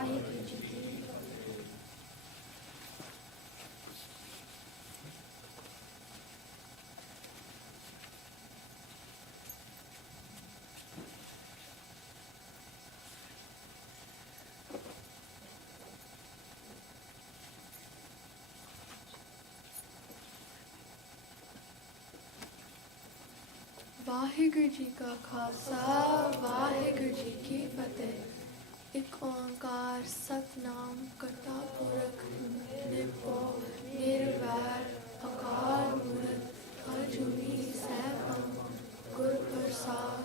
ਵਾਹਿਗੁਰੂ ਜੀ ਕੀ ਵਾਹਿਗੁਰੂ ਜੀ ਕਾ ਖਾਲਸਾ ਵਾਹਿਗੁਰੂ ਜੀ ਕੀ ਫਤਿਹ। ਇੱਕ ਓੰਕਾਰ ਸਤਨਾਮ ਕਰਤਾ ਪੁਰਖ ਨਿਰਭਉ ਨਿਰਵੈਰ ਅਕਾਲ ਮੂਰਤ ਅਜੂਨੀ ਸੈਭੰ ਗੁਰ ਪ੍ਰਸਾਦ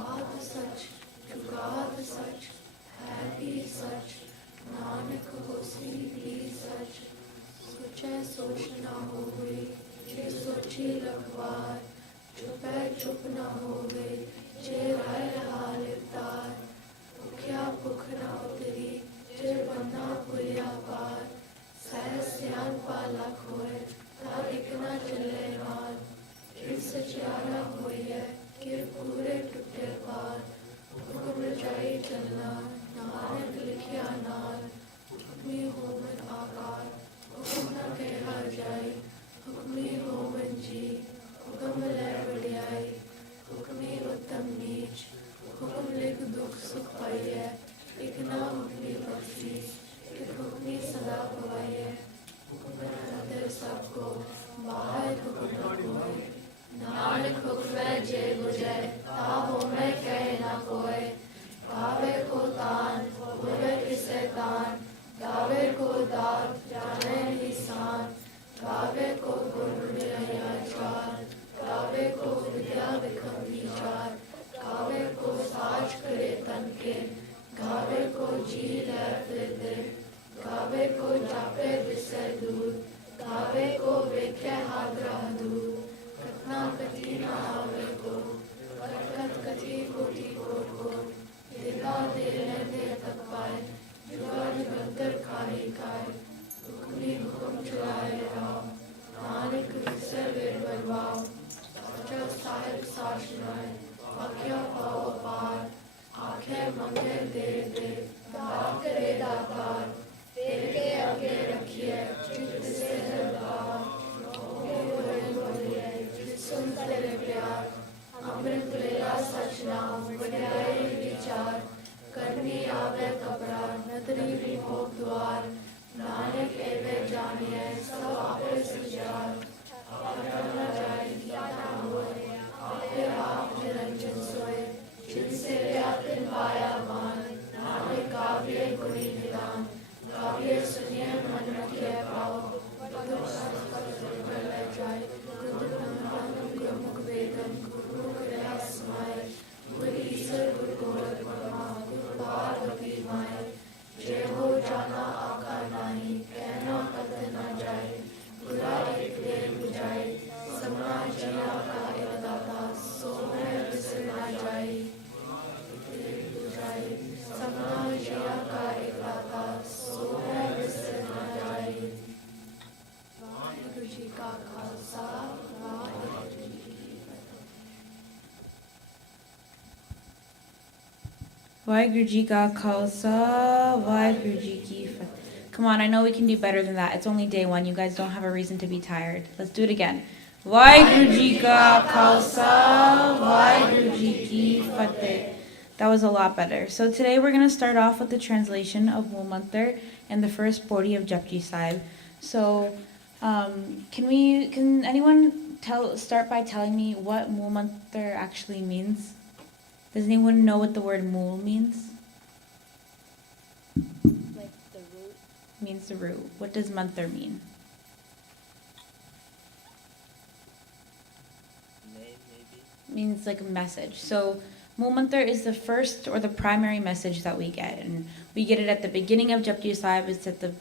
ਆਦਿ ਸਚ ਜੁਗਾਦ ਸਚ ਹੈ ਵੀ ਸਚ ਨਾਨਕ ਹੋਸੀ ਵੀ ਸਚ ਸੋਚੈ ਸੋਚ ਨਾ ਹੋਵੇ ਜੇ ਸੋਚੀ ਲਖਵਾਰ ਚੁਪੈ ਚੁਪ ਨਾ ਹੋਵੇ ਜੇ ਰਾਇ ਰਹਾ ਲਿਵਤਾਰ ਭੁਖਿਆ ਭੁਖ ਨਾ ਉਤਰੀ ਜੇ ਬੰਨਾ ਭੁਲਿਆ ਪਾਰ ਸਹਿ ਸਿਆਣਪਾ ਲਖ ਹੋਏ ਤਾਂ ਇਕ ਨਾ ਚੱਲੇ ਨਾਲ ਕਿ ਸਚਿਆਰਾ ਹੋਈਐ ਕਿ ਪੂਰੇ ਟੁੱਟੇ ਪਾਰ ਹੁਕਮ ਰਚਾਈ ਚੱਲਣਾ ਨਾਨਕ ਲਿਖਿਆ ਨਾਲ ਹੁਕਮੀ ਹੋਵਨ ਆਕਾਰ ਹੁਕਮ ਨਾ ਕਹਿਆ ਜਾਏ ਹੁਕਮੀ ਹੋਵਨ ਜੀ ਹੁਕਮ ਲੈ ਵਡਿਆਈ ਹੁਕਮੀ ਉਤਮ ਨੀਚ ਹੁਕਮ ਲਿਖ ਦੁਖ ਸੁਖ ਪਾਈਐ ਇਕ ਨਾ ਹੁਕਮੀ ਬਖਸ਼ੀ ਇਕ ਹੁਕਮੀ ਸਦਾ ਭਵਾਈਐ ਹੁਕਮ ਅੰਦਰ ਸਭ ਕੋ ਬਾਹਰ ਹੁਕਮ ਨਾ ਕੋਇ ਨਾਨਕ ਹੁਕਮੈ ਜੇ ਬੁਝੈ ਤਾ ਹੋਮੈ ਕਹਿ ਨਾ ਕੋਇ ਗਾਵੇ ਕੋ ਤਾਨ ਹੋਵੇ ਕਿਸੈ ਤਾਨ ਗਾਵੇ ਕੋ ਦਾਤ ਜਾਣੈ ਨਿਸ਼ਾਨ ਗਾਵੇ ਕੋ ਗੁਰ ਨਿਰਇਆ ਚਾਰ ਗਾਵੇ ਕੋ ਵਿਦਿਆ ਵਿਖਮ ਵਿਚਾਰ ਗਾਵੇ ਕੋ ਸਾਚ ਕਰੇ ਤਨ ਕੇ ਗਾਵੇ ਕੋ ਜੀ ਲੈ ਫਿਰਦੇ ਗਾਵੇ ਕੋ ਜਾਪੇ ਵਿਸੈ ਦੂਰ ਗਾਵੇ ਕੋ ਵੇਖੈ ਹਾਦਰਾ ਦੂਰ ਕਥਨਾ ਕਥੀ ਨਾ ਆਵੇ ਕੋ ਕਥ ਕਥੀ ਕੋਟੀ ਕੋਟ ਕੋਟ ਦੇਗਾ ਦੇ ਲੈਂਦੇ ਤਕ ਪਾਏ ਜੁਗਾ ਨਿਰੰਤਰ ਖਾਈ ਕਾਇ ਹੁਕਮੀ ਹੁਕਮ ਚੁਰਾਏ ਰਾਮ ਨਾਨਕ ਵਿਸੈ ਵੇੜ ਬਲਵਾਓ ਸਚਾ ਸਾਹਿਬ ਸਾਚ ਨਾਇ ਆਖਿਆ ਪਾਓ ਪਾਰ ਆਖੇ ਮੰਗੇ ਦੇ ਦੇ ਦਾਤ ਕਰੇ ਦਾਤਾਰ ਤੇਰੇ ਕੇ ਅੱਗੇ ਰੱਖੀਐ ਚਿਤ ਸੇ ਦਰਬਾਰ ਹੋਏ ਬੜੇ ਬੋਲੀਐ ਸੁਨ ਤੇਰੇ ਪਿਆਰ ਅੰਮ੍ਰਿਤ ਵੇਲਾ ਸਚ ਨਾਮ ਵਡਿਆਈ ਵਿਚਾਰ ਕਰਨੀ ਆਵੇ ਕਬਰਾ ਨਦਰੀ ਵਿਮੋਖ ਦੁਆਰ ਨਾਨਕ ਐਵੇਂ ਜਾਣੀਐ ਸਭ ਆਪੇ ਸਚਿਆਰ ਆਪਣਾ ਨਾ ਜਾਏ ਨਾ ਹੋਏ ਆਪੇ ਆਪ ਨਿਰੰਜਨ ਸੋਏ ਜਿਨ ਸੇ ਵਿਆਪਨ ਪਾਇਆ ਮਾਨ ਨਾਨਕ ਕਾਵਿਏ ਗੁਣੀ ਨਿਦਾਨ ਕਾਵਿਏ ਸੁਨਿਐ ਮਨ ਰਖਿਐ ਪਾਓ ਦੁਖ ਸੰਕਟ ਲੈ ਜਾਏ ਗੁਰ ਨਾਮ ਗੁਰਮੁਖ ਵੇਦਨ ਗੁਰਮੁਖ ਰਹਿ ਸਮਾਏ ਗੁਰ ਈਸ਼ਰ ਗੁਰ ਗੋਰਖ ਬ੍ਰਹਮਾ ਗੁਰ ਪਾਰਵਤੀ ਮਾਏ ਜੇ ਹੋ ਜਾਣਾ ਆਕਾ ਨਹੀਂ ਕਹਿਣਾ ਕਦ ਨਾ ਜਾਏ ਗੁਰਾ ਇੱਕ ਦੇ ਬੁਝਾਏ ਸਮਾ ਜੀਆ ਕਾ ਇੱਕ ਦਾਤਾ ਸੋ ਮੈਂ ਵਿਸਰ ਨਾ ਜਾਏ ਬੁਝਾਏ ਸਮਾ ਜੀਆ ਕਾ ਇੱਕ ਦਾਤਾ ਸੋ ਮੈਂ ਵਿਸਰ ਨਾ ਜਾਏ ਵਾਹਿਗੁਰੂ ਜੀ ਕਾ ਖਾਲਸਾ ਵਾਹਿਗੁਰੂ ਜੀ ਕੀ ਫਤਿਹ। Vaheguru Ji Ka Khalsa, Vaheguru Ji Ki Fateh. Come on, I know we can do better than that. It's only day one. You guys don't have a reason to be tired. Let's do it again. Vaheguru Ji Ka Khalsa, Vaheguru Ji Ki Fateh. That was a lot better. So today we're going to start off with the translation of Mool Mantar and the first Pori of Japji Sahib. So can anyone start by telling me what Mool Mantar actually means? Does anyone know what the word mool means? Like the root. Means the root. What does mantar mean? Maybe. Means like a message. So mool mantar is the first or the primary message that we get, and we get it at the beginning of Japji Sahib. It's at the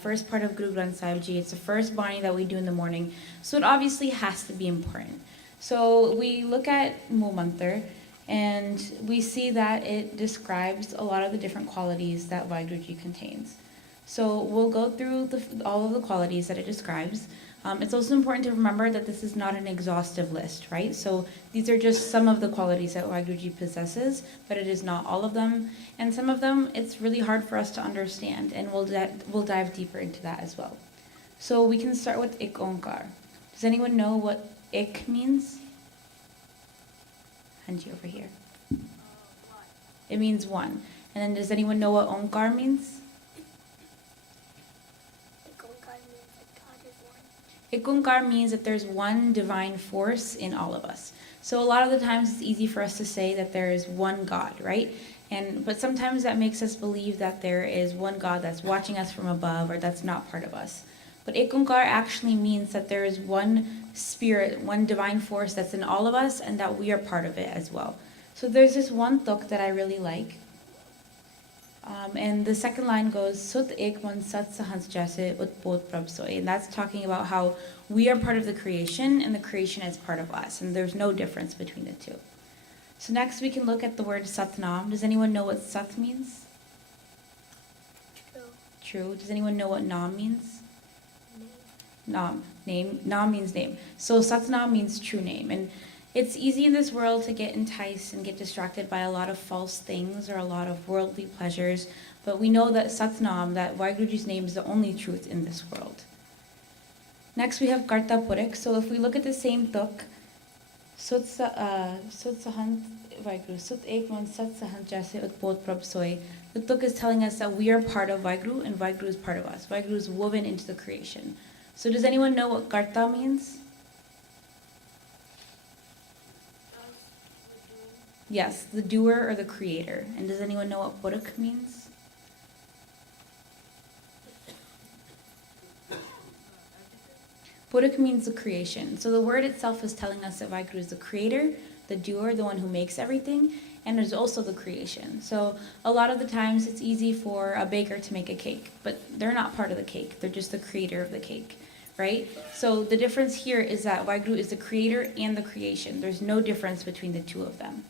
first part of Guru Granth Sahib Ji. It's the first Bani that we do in the morning, so it obviously has to be important. So we look at mool mantar, and we see that it describes a lot of the different qualities that Vaheguru Ji contains. So we'll go through all of the qualities that it describes. It's also important to remember that this is not an exhaustive list, right? So these are just some of the qualities that Waiguruji possesses, but it is not all of them. And some of them, it's really hard for us to understand, and we'll dive deeper into that as well. So we can start with Ik Onkar. Does anyone know what Ik means? Hanji over here. It means one. And then does anyone know what Onkar means? Ikunkar means that there's one divine force in all of us. So a lot of the times it's easy for us to say that there is one God, right? But sometimes that makes us believe that there is one God that's watching us from above or that's not part of us. But Ikunkar actually means that there is one spirit, one divine force that's in all of us and that we are part of it as well. So there's this one tuk that I really like. And the second line goes, Sut ek man sat sahans jaise utpot prab soy. And that's talking about how we are part of the creation and the creation is part of us. And there's no difference between the two. So next we can look at the word Satnam. Does anyone know what Sat means? True. Does anyone know what Nam means? Nam. Name. Nam means name. So Satnam means true name. And it's easy in this world to get enticed and get distracted by a lot of false things or a lot of worldly pleasures, but we know that Satnam, that Waiguruji's name, is the only truth in this world. Next we have Karta Purik. So if we look at the same tuk, Sut Sahant Vaiguru, Sut Ek Man Sat Sahant Jaise Utpot Prab Soy. The tuk is telling us that we are part of Vaiguru and Vaiguru is part of us. Vaiguru is woven into the creation. So does anyone know what Karta means? Yes, the doer or the creator. And does anyone know what Purik means? Purik means the creation. So the word itself is telling us that Vaiguru is the creator, the doer, the one who makes everything, and there's also the creation. So a lot of the times it's easy for a baker to make a cake, but they're not part of the cake. They're just the creator of the cake, right? So the difference here is that Vaiguru is the creator and the creation. There's no difference between the two of them.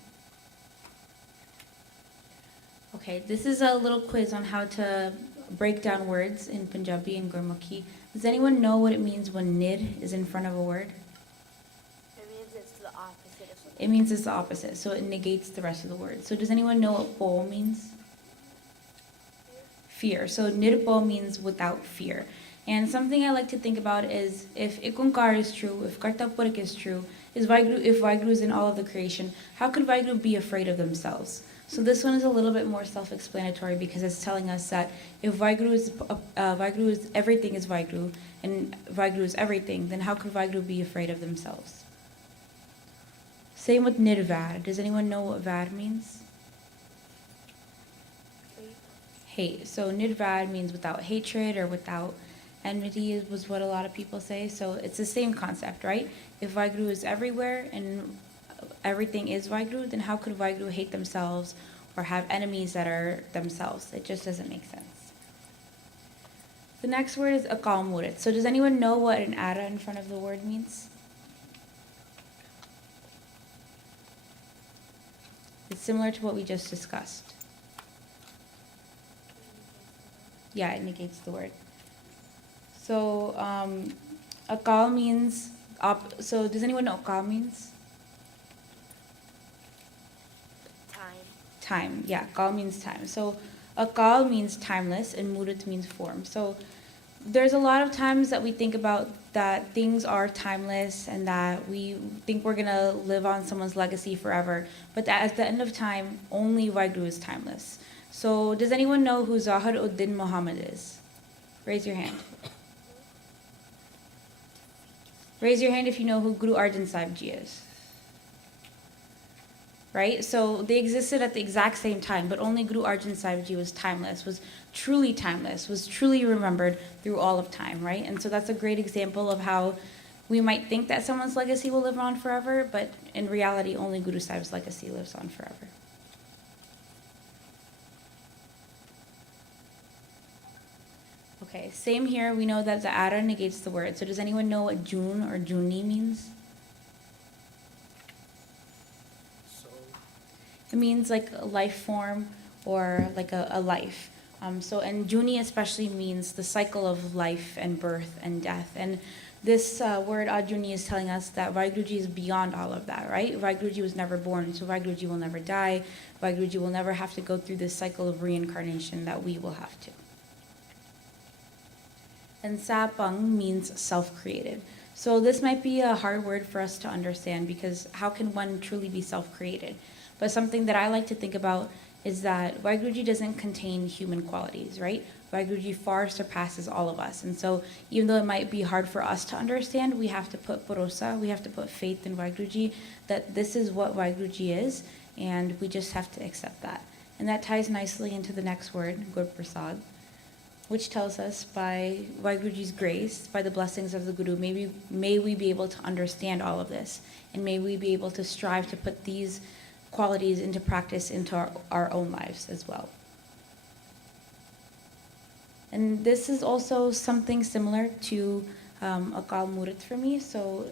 Okay, this is a little quiz on how to break down words in Punjabi and Gurmukhi. Does anyone know what it means when nid is in front of a word? It means it's the opposite of something. It means it's the opposite, so it negates the rest of the word. So does anyone know what po means? Fear. So nirpo means without fear. And something I like to think about is if Ikunkar is true, if Kartapurik is true, if Vaiguru is in all of the creation, how could Vaiguru be afraid of themselves? So this one is a little bit more self-explanatory because it's telling us that if Vaiguru is everything is Vaiguru and Vaiguru is everything, then how could Vaiguru be afraid of themselves? Same with Nirvad. Does anyone know what Vad means? Hate. So Nirvad means without hatred or without enmity was what a lot of people say. So it's the same concept, right? If Vaiguru is everywhere and everything is Vaiguru, then how could Vaiguru hate themselves or have enemies that are themselves? It just doesn't make sense. The next word is Akal Murit. So does anyone know what an ara in front of the word means? It's similar to what we just discussed. Yeah, it negates the word. So Akal means, so does anyone know what Akal means? Time, yeah, Kal means time. So Akal means timeless and Murit means form. So there's a lot of times that we think about that things are timeless and that we think we're gonna live on someone's legacy forever. But that at the end of time, only Vaiguru is timeless. So does anyone know who Zahir Uddin Muhammad is? Raise your hand. Raise your hand if you know who Guru Arjan Sahib Ji is. Right? So they existed at the exact same time, but only Guru Arjan Sahib Ji was timeless, was truly remembered through all of time, right? And so that's a great example of how we might think that someone's legacy will live on forever, but in reality, only Guru Sahib's legacy lives on forever. Okay, same here. We know that the ara negates the word. So does anyone know what June or Juni means? It means like a life form or like a life. And Juni especially means the cycle of life and birth and death. And this word Ajuni is telling us that Vaiguruji is beyond all of that, right? Vaiguruji was never born, so Vaiguruji will never die. Vaiguruji will never have to go through this cycle of reincarnation that we will have to. And Sapang means self-created. So this might be a hard word for us to understand because how can one truly be self-created? But something that I like to think about is that Vaiguruji doesn't contain human qualities, right? Vaiguruji far surpasses all of us. And so even though it might be hard for us to understand, we have to put Bharosa, we have to put faith in Vaiguruji, that this is what Vaiguruji is, and we just have to accept that. And that ties nicely into the next word, Gurprasad, which tells us by Vaiguruji's grace, by the blessings of the Guru, may we be able to understand all of this, and may we be able to strive to put these qualities into practice into our own lives as well. And this is also something similar to Akal Murit for me. So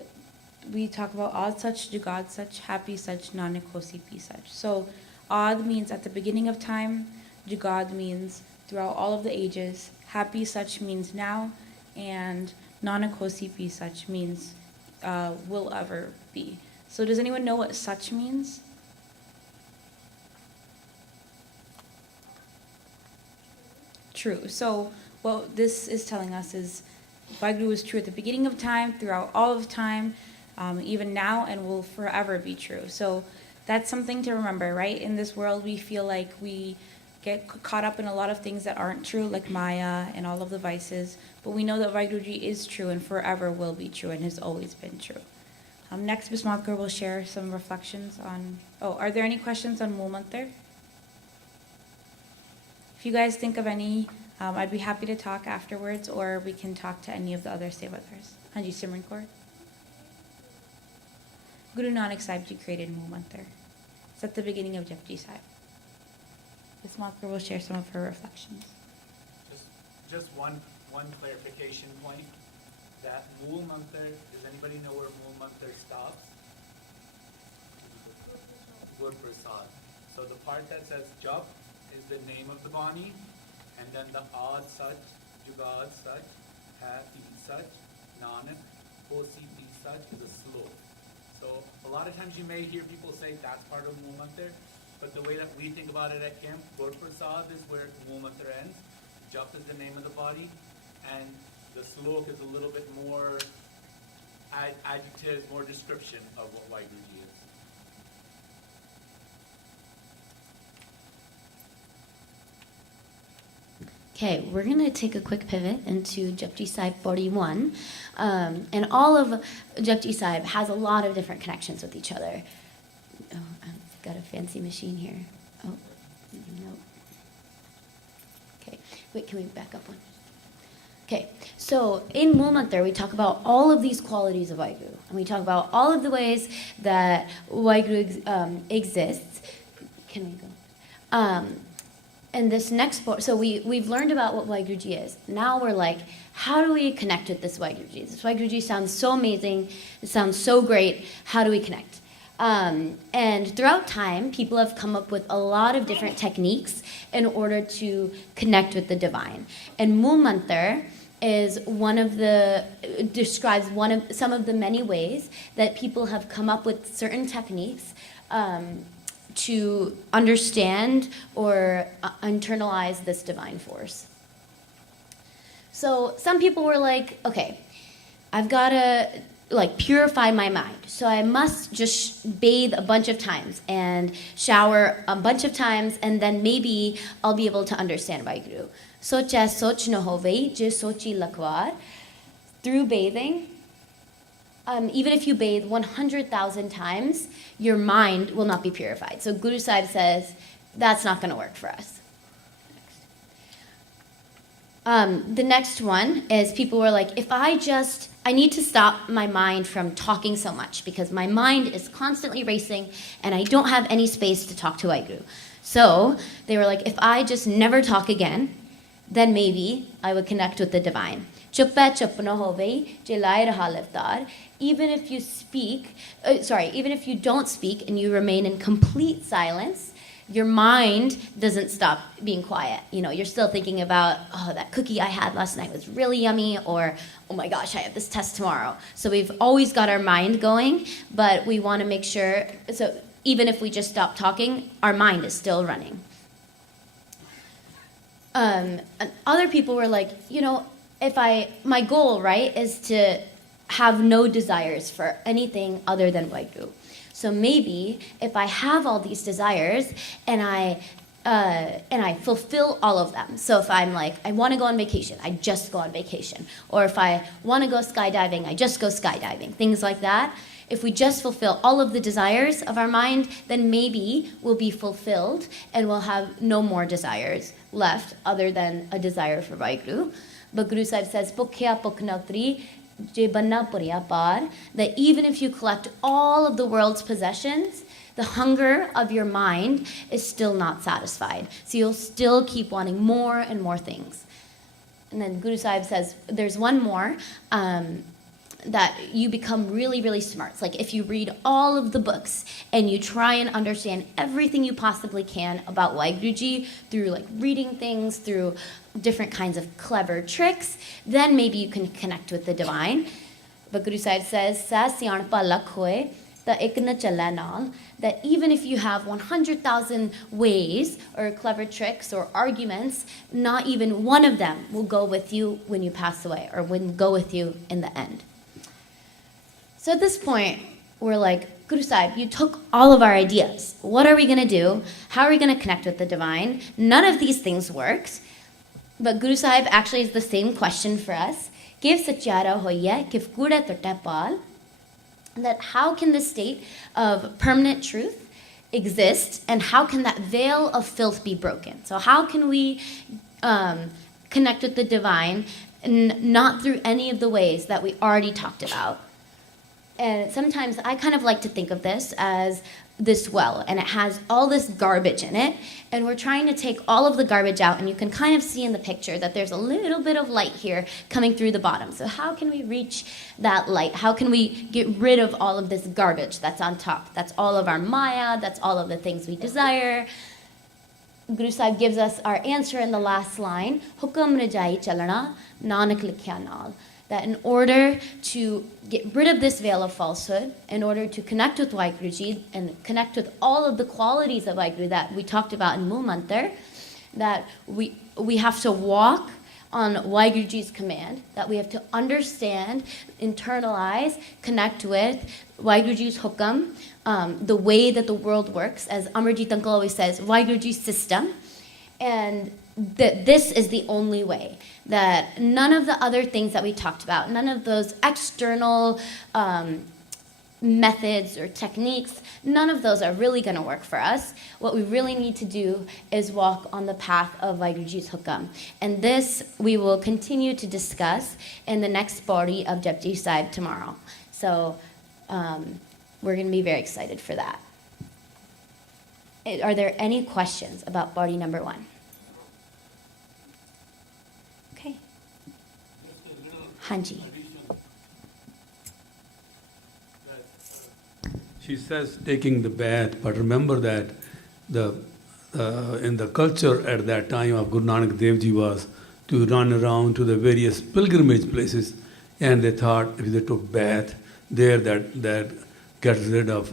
we talk about Aad Sach, Jugad Sach, Happy Sach, Nanak Hosi Pi Sach. So Aad means at the beginning of time, Jugad means throughout all of the ages, Happy Sach means now, and Nanak Hosi Pi Sach means will ever be. So does anyone know what Sach means? True. So what this is telling us is Vaiguru is true at the beginning of time, throughout all of time, even now, and will forever be true. So that's something to remember, right? In this world, we feel like we get caught up in a lot of things that aren't true, like Maya and all of the vices, but we know that Vaiguruji is true and forever will be true and has always been true. Next, Bismatkar will share some reflections on... Oh, are there any questions on Mool Mantar? If you guys think of any, I'd be happy to talk afterwards, or we can talk to any of the other Sevadars. Hanji Simran Kaur. Guru Nanak Sahib Ji created Mool Mantar. It's at the beginning of Japji Sahib. Bismatkar will share some of her reflections. Just one clarification point. That Mool Mantar, does anybody know where Mool Mantar stops? Gurprasad. So the part that says Jap is the name of the Bani, and then the Aad Sach, Jugad Sach, Happy Sach, Nanak, Hosi Pi Sach is a slope. So a lot of times you may hear people say that's part of Mool Mantar, but the way that we think about it at camp, Gurprasad is where Mool Mantar ends, Jap is the name of the body, and the slok is a little bit more adjectives, more description of what Vaiguruji is. Okay, we're going to take a quick pivot into Japji Sahib 41. And all of Japji Sahib has a lot of different connections with each other. Oh, I've got a fancy machine here. Oh, no. Okay, wait, can we back up one? Okay, so in Mool Mantar, we talk about all of these qualities of Vaiguru. And we talk about all of the ways that Vaiguru exists. Can we go? And this next part, so we've learned about what Vaiguruji is. Now we're like, how do we connect with this Vaiguruji? This Vaiguruji sounds so amazing. It sounds so great. How do we connect? And throughout time, people have come up with a lot of different techniques in order to connect with the divine. And Mool Mantar is describes some of the many ways that people have come up with certain techniques to understand or internalize this divine force. So some people were like, okay, I've got to purify my mind. So I must just bathe a bunch of times and shower a bunch of times, and then maybe I'll be able to understand Vaiguru. Socha soch no hove, je sochi lakwar. Through bathing, even if you bathe 100,000 times, your mind will not be purified. So Guru Sahib says, that's not going to work for us. The next one is people were like, I need to stop my mind from talking so much because my mind is constantly racing and I don't have any space to talk to Vaiguru. So they were like, if I just never talk again, then maybe I would connect with the divine. Even if you don't speak and you remain in complete silence, your mind doesn't stop being quiet. You know, you're still thinking about, oh, that cookie I had last night was really yummy, or, oh my gosh, I have this test tomorrow. So we've always got our mind going, but we want to make sure, so even if we just stop talking, our mind is still running. And other people were like, you know, my goal, right, is to have no desires for anything other than Waigu. So maybe if I have all these desires and I fulfill all of them. So if I'm like, I want to go on vacation, I just go on vacation. Or if I want to go skydiving, I just go skydiving. Things like that. If we just fulfill all of the desires of our mind, then maybe we'll be fulfilled and we'll have no more desires left other than a desire for Vaheguru. But Guru Sahib says, "Pukhya pukhnotri je banna puriya par," that even if you collect all of the world's possessions, the hunger of your mind is still not satisfied. So you'll still keep wanting more and more things. And then Guru Sahib says, there's one more, that you become really, really smart. It's like if you read all of the books and you try and understand everything you possibly can about Waheguruji through like reading things, through different kinds of clever tricks, then maybe you can connect with the divine. But Guru Sahib says, "Sa siyanpa lakh hoye, ta ek na chala naal," that even if you have 100,000 ways or clever tricks or arguments, not even one of them will go with you when you pass away or will go with you in the end. So at this point, we're like, Guru Sahib, you took all of our ideas. What are we going to do? How are we going to connect with the divine? None of these things worked. But Guru Sahib actually is the same question for us. Kiv sachara hoya, kiv kura totta pal. That how can the state of permanent truth exist, and how can that veil of filth be broken? So how can we connect with the divine, not through any of the ways that we already talked about? And sometimes I kind of like to think of this as this well, and it has all this garbage in it, and we're trying to take all of the garbage out, and you can kind of see in the picture that there's a little bit of light here coming through the bottom. So how can we reach that light? How can we get rid of all of this garbage that's on top? That's all of our maya, that's all of the things we desire. Guru Sahib gives us our answer in the last line, Hukam rajai chalana, nanak likhya naal. That in order to get rid of this veil of falsehood, in order to connect with Waheguruji and connect with all of the qualities of Waheguru that we talked about in Mool Mantar, that we have to walk on Waheguruji's command, that we have to understand, internalize, connect with Waheguruji's hukam, the way that the world works, as Amarjit Uncle always says, Waheguruji's system, and that this is the only way, that none of the other things that we talked about, none of those external methods or techniques, none of those are really going to work for us. What we really need to do is walk on the path of Waheguruji's hukam. And this we will continue to discuss in the next body of Japji Sahib tomorrow. So we're going to be very excited for that. Are there any questions about body number 1? Okay. Hanji. She says taking the bath, but remember that in the culture at that time of Guru Nanak Dev Ji was to run around to the various pilgrimage places, and they thought if they took bath there that gets rid of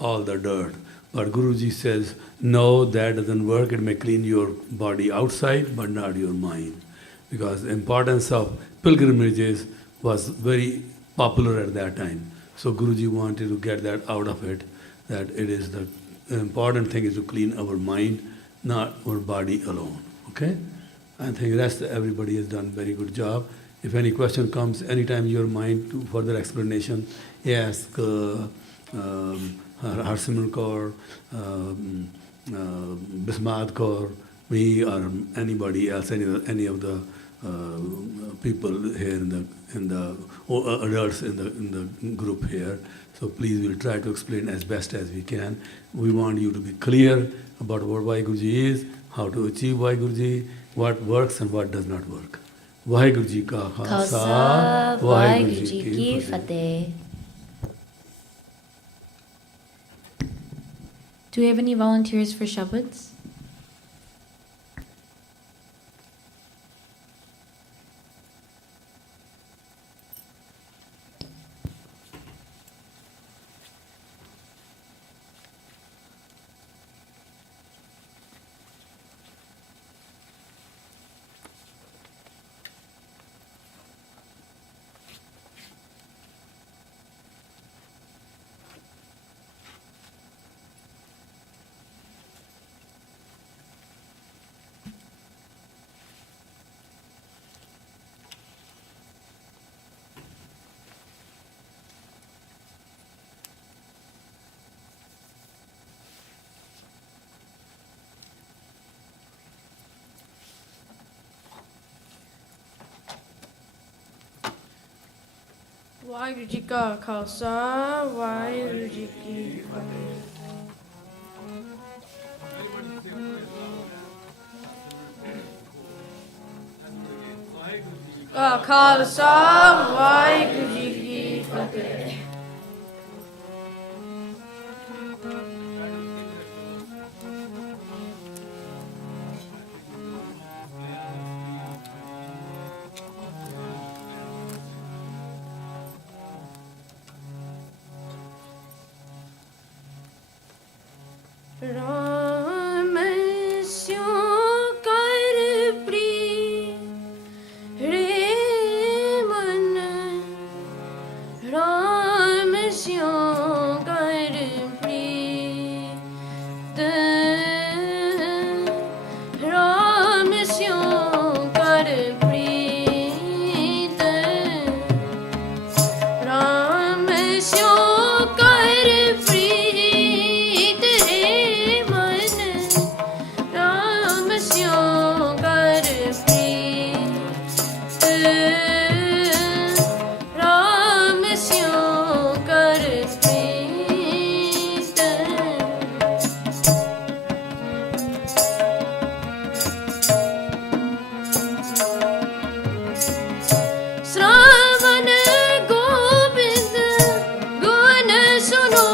all the dirt. But Guruji says, no, that doesn't work. It may clean your body outside, but not your mind. Because the importance of pilgrimages was very popular at that time. So Guruji wanted to get that out of it, that it is the important thing is to clean our mind, not our body alone. Okay? I think rest everybody has done a very good job. If any question comes, anytime your mind to further explanation, ask Harsimran Kaur, Bismad Kaur, me, or anybody else, any of the people here in the adults in the group here. So please, we'll try to explain as best as we can. We want you to be clear about what Waheguruji is, how to achieve Waheguruji, what works and what does not work. Waheguruji ka khalsa, Waheguruji ki fateh. Do we have any volunteers for Shabuds? Waheguru ji ਕਾ ਖਾਲਸਾ ਵਾਹਿਗੁਰੂ ਜੀ ਕੀ ਫਤਿਹ। ਕਾ ਖਾਲਸਾ ਵਾਹਿਗੁਰੂ ਜੀ ਕੀ ਫਤਿਹ। राम स्यो कर प्रीत रे मन, राम स्यो कर प्रीत, राम स्यो कर प्रीत, राम स्यो कर प्रीत रे मन, राम स्यो कर प्रीत, राम स्यो कर प्रीत। श्रावण गोविंद गुण सुनो,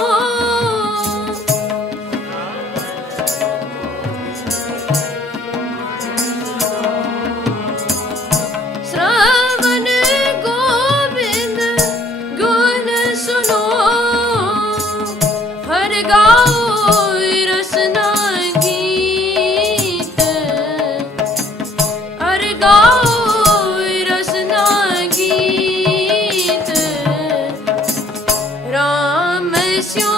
श्रावण गोविंद गुण सुनो, हर गाओ रसना गीत, हर गाओ रसना गीत, राम स्यो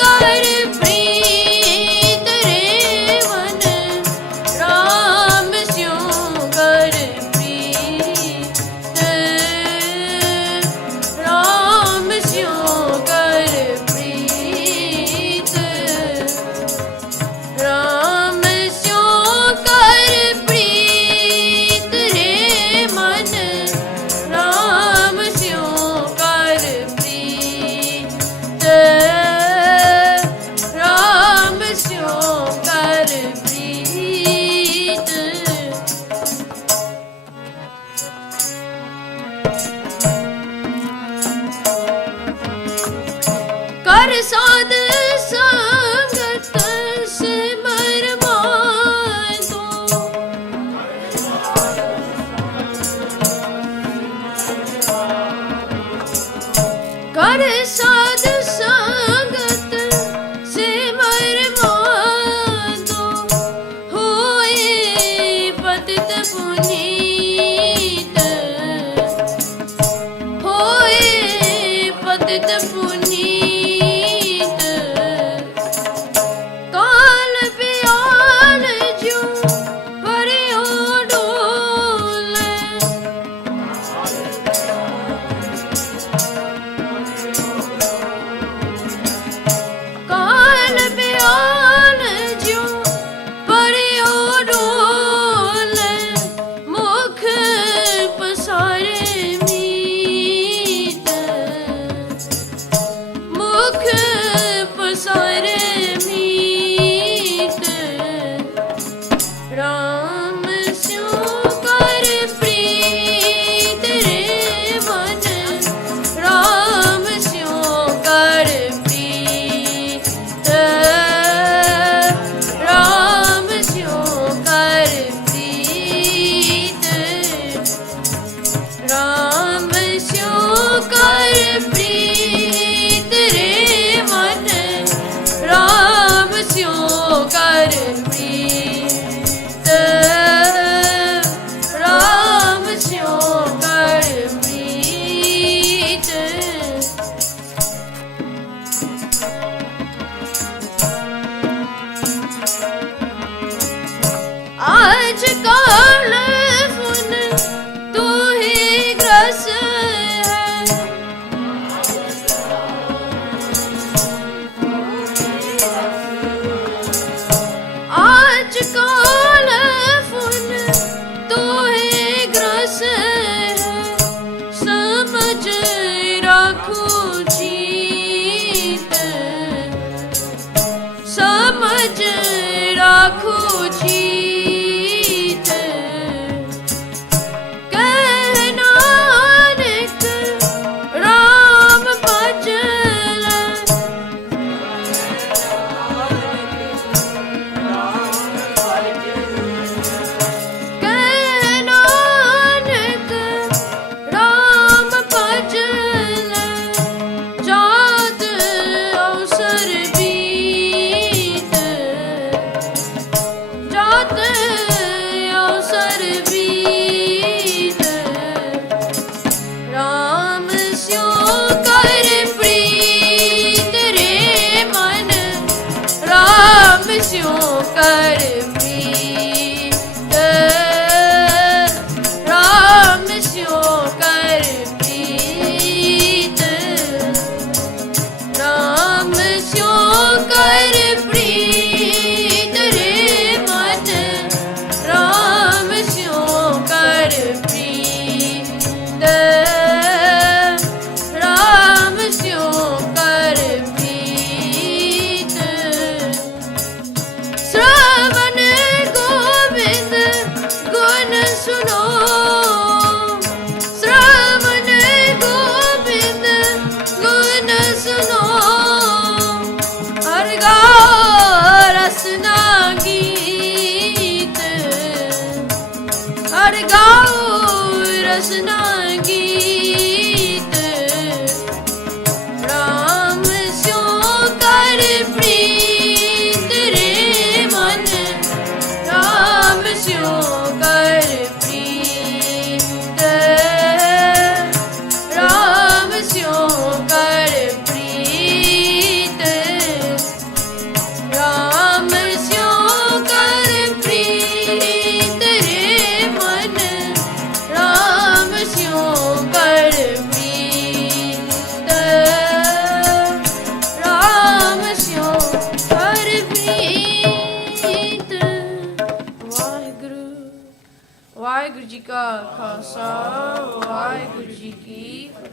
कर प्रीत रे मन, राम स्यो कर प्रीत, राम स्यो कर प्रीत, राम स्यो कर प्रीत रे मन, राम स्यो कर प्रीत, राम स्यो कर प्रीत। कर साध संगत सिमर मातो, कर साध संगत सिमर मातो, होए पतित पुनीत, होए पतित पुनीत, काल पियाल ज्यों भरियो डोले, काल पियाल ज्यों भरियो डोले, स्यों कर प्रीत राम स्यों कर प्रीत राम स्यों कर प्रीत रे मन राम स्यों कर प्रीत राम स्यों कर प्रीत श्रवण गोविंद गुण सुनो श्रवण गोविंद गुण सुनो हर गाओ रसना गीत हर गाओ रसना गीत राम स्यों कर प्रीत रे मन राम स्यों कर प्रीत राम स्यों कर प्रीत राम स्यों कर प्रीत रे मन राम स्यों कर प्रीत राम स्यों कर प्रीत वाहिगुरु वाहिगुरु जी का खालसा वाहिगुरु जी की फतेह।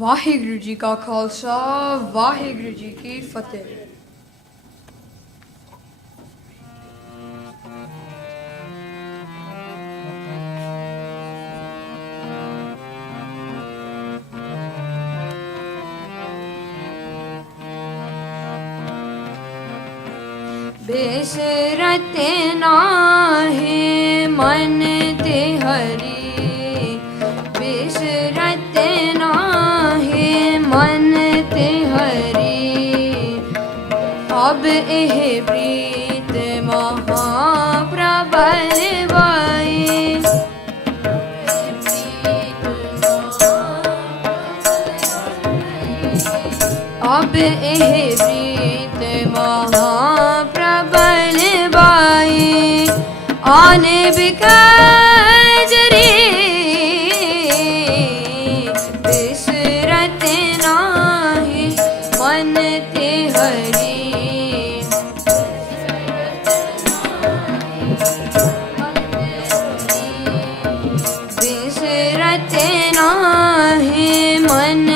वाहिगुरु जी का खालसा वाहिगुरु जी की फतेह। बिसरत नाहि मन ते हरि बिसरत नाहि मन ते हरि अब एह प्रीत महाप्रबल बाई अब एह प्रीत महाप्रबल बाई आने बिकाज रे बिसरत नाहि मन ते हरि बिसरत नाहि मन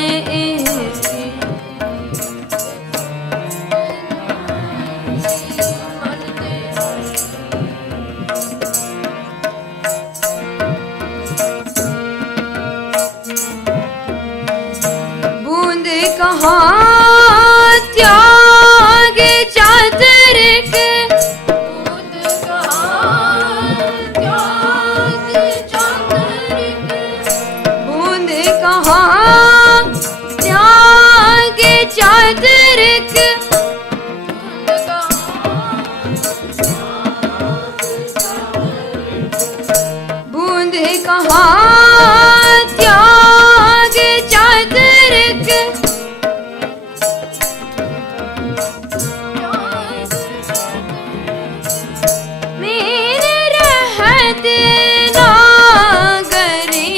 त्याग चातुर्क मेरे रहत नागरे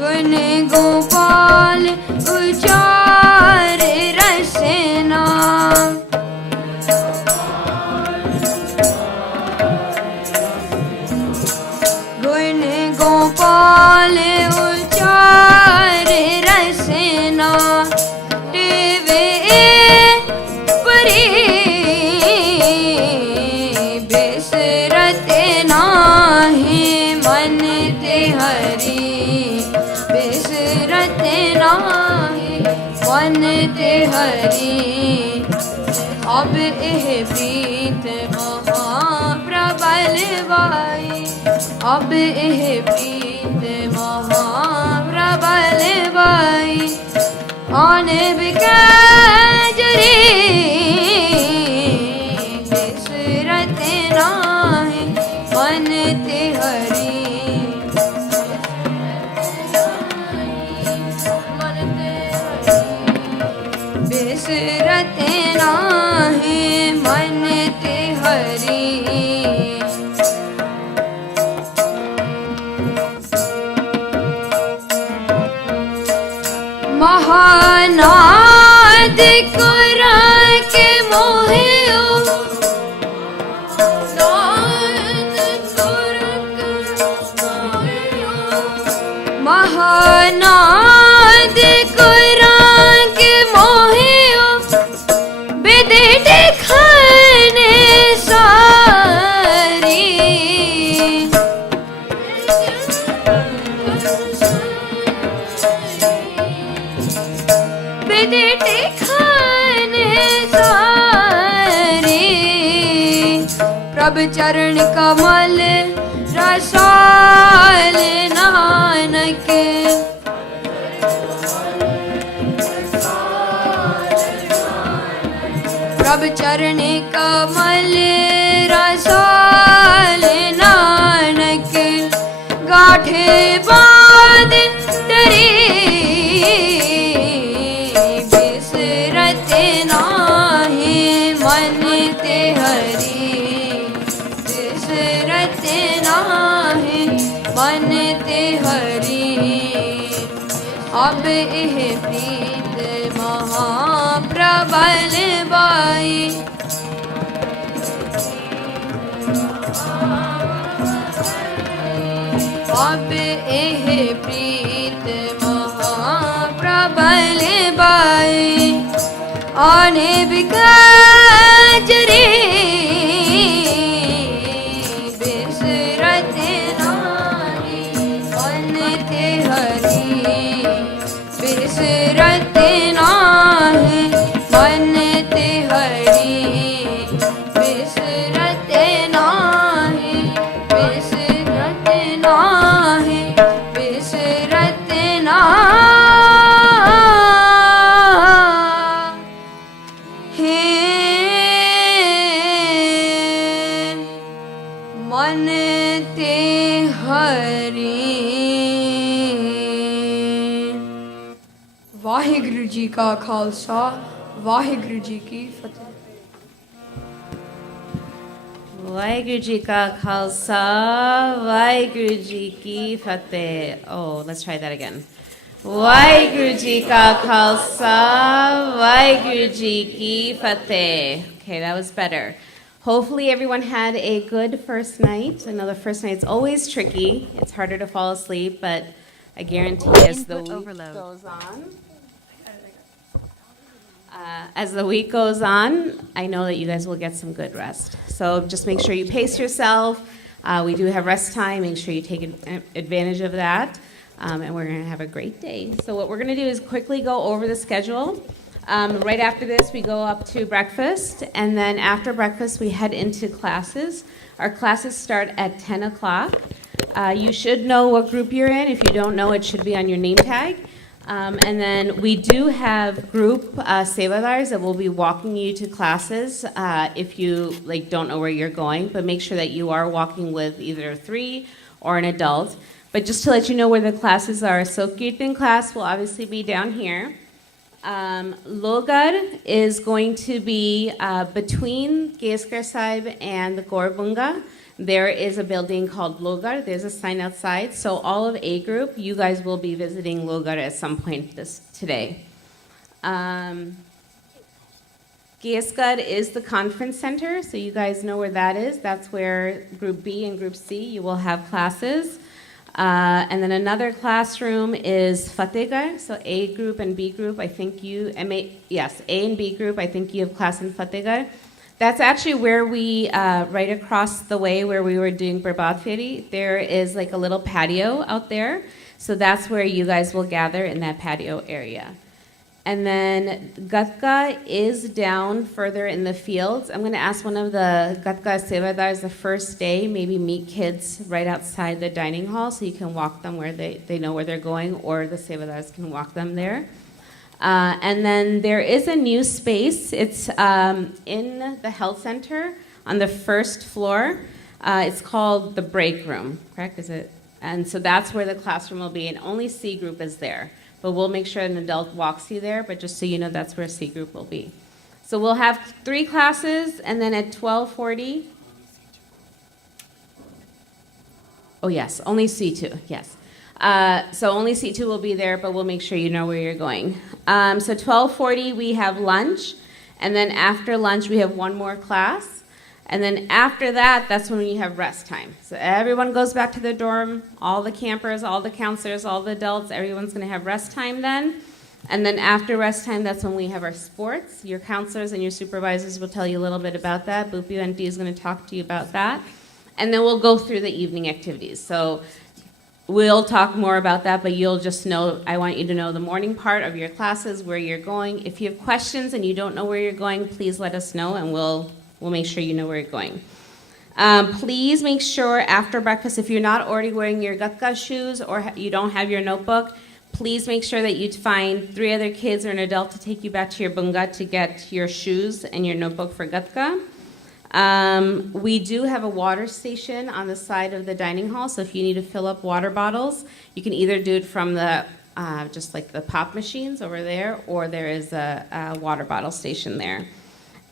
गुण गोपाल उचार रसना गुण गोपाल उचार रसना टिवे परी बिसरत नाहि मन ते हरि बिसरत नाहि मन ते हरि अब एह प्रीत महाप्रबल बाई अब एह प्रीत महाप्रबल बाई आन बिकाजरी बिसरत नाहि मन ते हरि मन ते बिसरत नाहि मन ते हरि महानाद कुरा के मोहियो महानाद कुरा के मोहियो बिदिट खाने सारी बिदिट खाने सारी प्रभ चरण कमल रसाल नानक प्रभ चरण कमल रसाल नानक गाठे बांध तरी बिसरत नाहि मन ते हरि बिसरत नाहि मन ते हरि अब एह प्रीत महाप्रबल बाई अब एह प्रीत महाप्रबल बाई आने बिकाजरी बिसरत नाहि मन ते हरि बिसरत नाहि मन ते हरि बिसरत नाहि बिसरत नाहि बिसरत नाहि मन ते हरि वाहिगुरु जी का खालसा वाहिगुरु जी की फतेह Vaheguru Ji Ka Khalsa, Vaheguru Ji Ki Fateh. Oh, let's try that again. Vaheguru Ji Ka Khalsa, Vaheguru Ji Ki Fateh. Okay, that was better. Hopefully everyone had a good first night. I know the first night's always tricky. It's harder to fall asleep, but I guarantee as the week goes on, I know that you guys will get some good rest. So just make sure you pace yourself. We do have rest time. Make sure you take advantage of that. And we're going to have a great day. So what we're going to do is quickly go over the schedule. Right after this, we go up to breakfast. And then after breakfast, we head into classes. Our classes start at 10 o'clock. You should know what group you're in. If you don't know, it should be on your name tag. And then we do have group sevadars that will be walking you to classes if you don't know where you're going, but make sure that you are walking with either 3 or an adult. But just to let you know where the classes are, so Kirtan class will obviously be down here. Logar is going to be between Geskar Sahib and the Gorbunga. There is a building called Logar. There's a sign outside. So all of A group, you guys will be visiting Logar at some point today. Geskar is the conference center, so you guys know where that is. That's where Group B and Group C, you will have classes. And then another classroom is Fatehgarh. So A group and B group, I think A and B group, I think you have class in Fatehgarh. That's actually where we, right across the way where we were doing Barbad Feri, there is like a little patio out there. So that's where you guys will gather in that patio area. And then Gatka is down further in the fields. I'm going to ask one of the Gatka Sevadars the first day, maybe meet kids right outside the dining hall so you can walk them where they know where they're going, or the Sevadars can walk them there. And then there is a new space. It's in the health center on the first floor. It's called the break room, correct? Is it? And so that's where the classroom will be, and only C group is there. But we'll make sure an adult walks you there, but just so you know, that's where C group will be. So we'll have 3 classes, and then at 12:40. Oh yes, only C2, yes. So only C2 will be there, but we'll make sure you know where you're going. So 12:40 we have lunch, and then after lunch we have one more class. And then after that, that's when we have rest time. So everyone goes back to their dorm, all the campers, all the counselors, all the adults, everyone's going to have rest time then. And then after rest time, that's when we have our sports. Your counselors and your supervisors will tell you a little bit about that. Bupi Auntie is going to talk to you about that. And then we'll go through the evening activities. So we'll talk more about that, but you'll just know, I want you to know the morning part of your classes, where you're going. If you have questions and you don't know where you're going, please let us know, and we'll make sure you know where you're going. Please make sure after breakfast, if you're not already wearing your Gatka shoes or you don't have your notebook, please make sure that you find 3 other kids or an adult to take you back to your bunga to get your shoes and your notebook for Gatka. We do have a water station on the side of the dining hall, so if you need to fill up water bottles, you can either do it from the just like the pop machines over there, or there is a water bottle station there.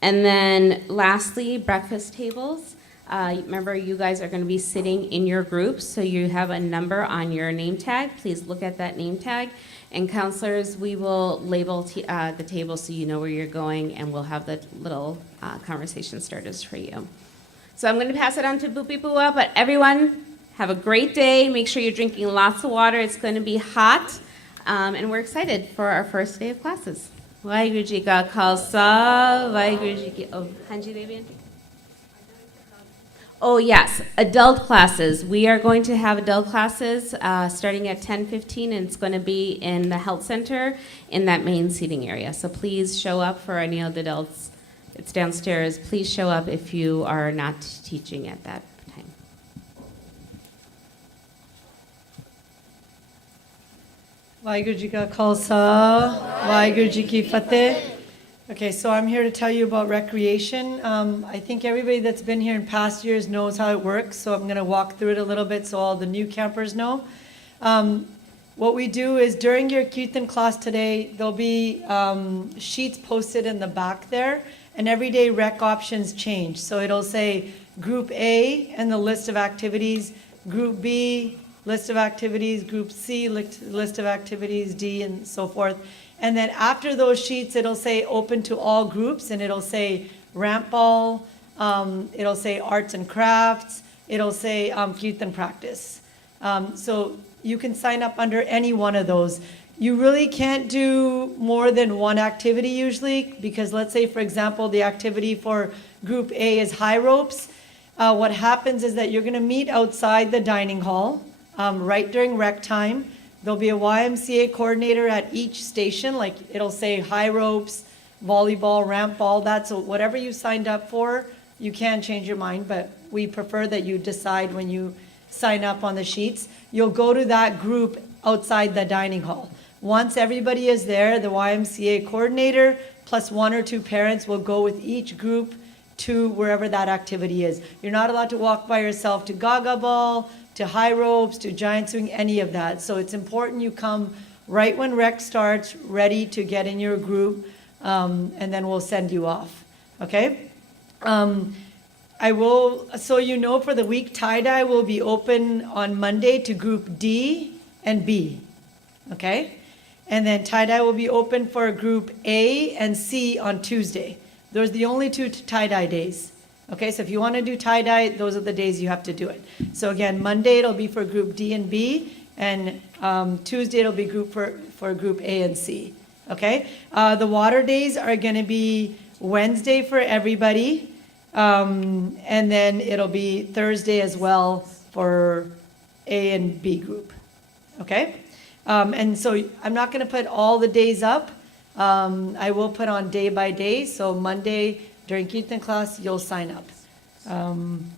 And then lastly, breakfast tables. Remember, you guys are going to be sitting in your groups, so you have a number on your name tag. Please look at that name tag. And counselors, we will label the table so you know where you're going, and we'll have the little conversation starters for you. So I'm going to pass it on to Bupi Pua, but everyone, have a great day. Make sure you're drinking lots of water. It's going to be hot, and we're excited for our first day of classes. Vaheguru Ji Ka Khalsa, Vaheguru Ji Ki... Oh, Hanji Devi Auntie? Oh, yes, adult classes. We are going to have adult classes starting at 10:15, and it's going to be in the health center in that main seating area. So please show up for any of the adults. It's downstairs. Please show up if you are not teaching at that time. Vaheguru Ji Ka Khalsa, Vaheguru Ji Ki Fateh. Okay, so I'm here to tell you about recreation. I think everybody that's been here in past years knows how it works, so I'm going to walk through it a little bit so all the new campers know. What we do is during your Kirtan class today, there'll be sheets posted in the back there, and everyday rec options change. So it'll say Group A and the list of activities, Group B, list of activities, Group C, list of activities, D, and so forth. And then after those sheets, it'll say open to all groups, and it'll say ramp ball, it'll say arts and crafts, it'll say Kirtan practice. So you can sign up under any one of those. You really can't do more than one activity usually, because let's say, for example, the activity for Group A is high ropes. What happens is that you're going to meet outside the dining hall right during rec time. There'll be a YMCA coordinator at each station, like it'll say high ropes, volleyball, ramp ball, that's whatever you signed up for. You can change your mind, but we prefer that you decide when you sign up on the sheets. You'll go to that group outside the dining hall. Once everybody is there, the YMCA coordinator plus 1 or 2 parents will go with each group to wherever that activity is. You're not allowed to walk by yourself to Gaga Ball, to high ropes, to giant swing, any of that. So it's important you come right when rec starts, ready to get in your group, and then we'll send you off, okay? I will, so you know, for the week, tie-dye will be open on Monday to group D and B, okay? And then tie-dye will be open for group A and C on Tuesday. Those are the only two tie-dye days. Okay, so if you want to do tie-dye, those are the days you have to do it. So again, Monday it'll be for group D and B, and Tuesday it'll be for group A and C. Okay, the water days are going to be Wednesday for everybody, and then it'll be Thursday as well for A and B group. Okay, and so I'm not going to put all the days up. I will put on day by day. So Monday during Kirtan class, you'll sign up. And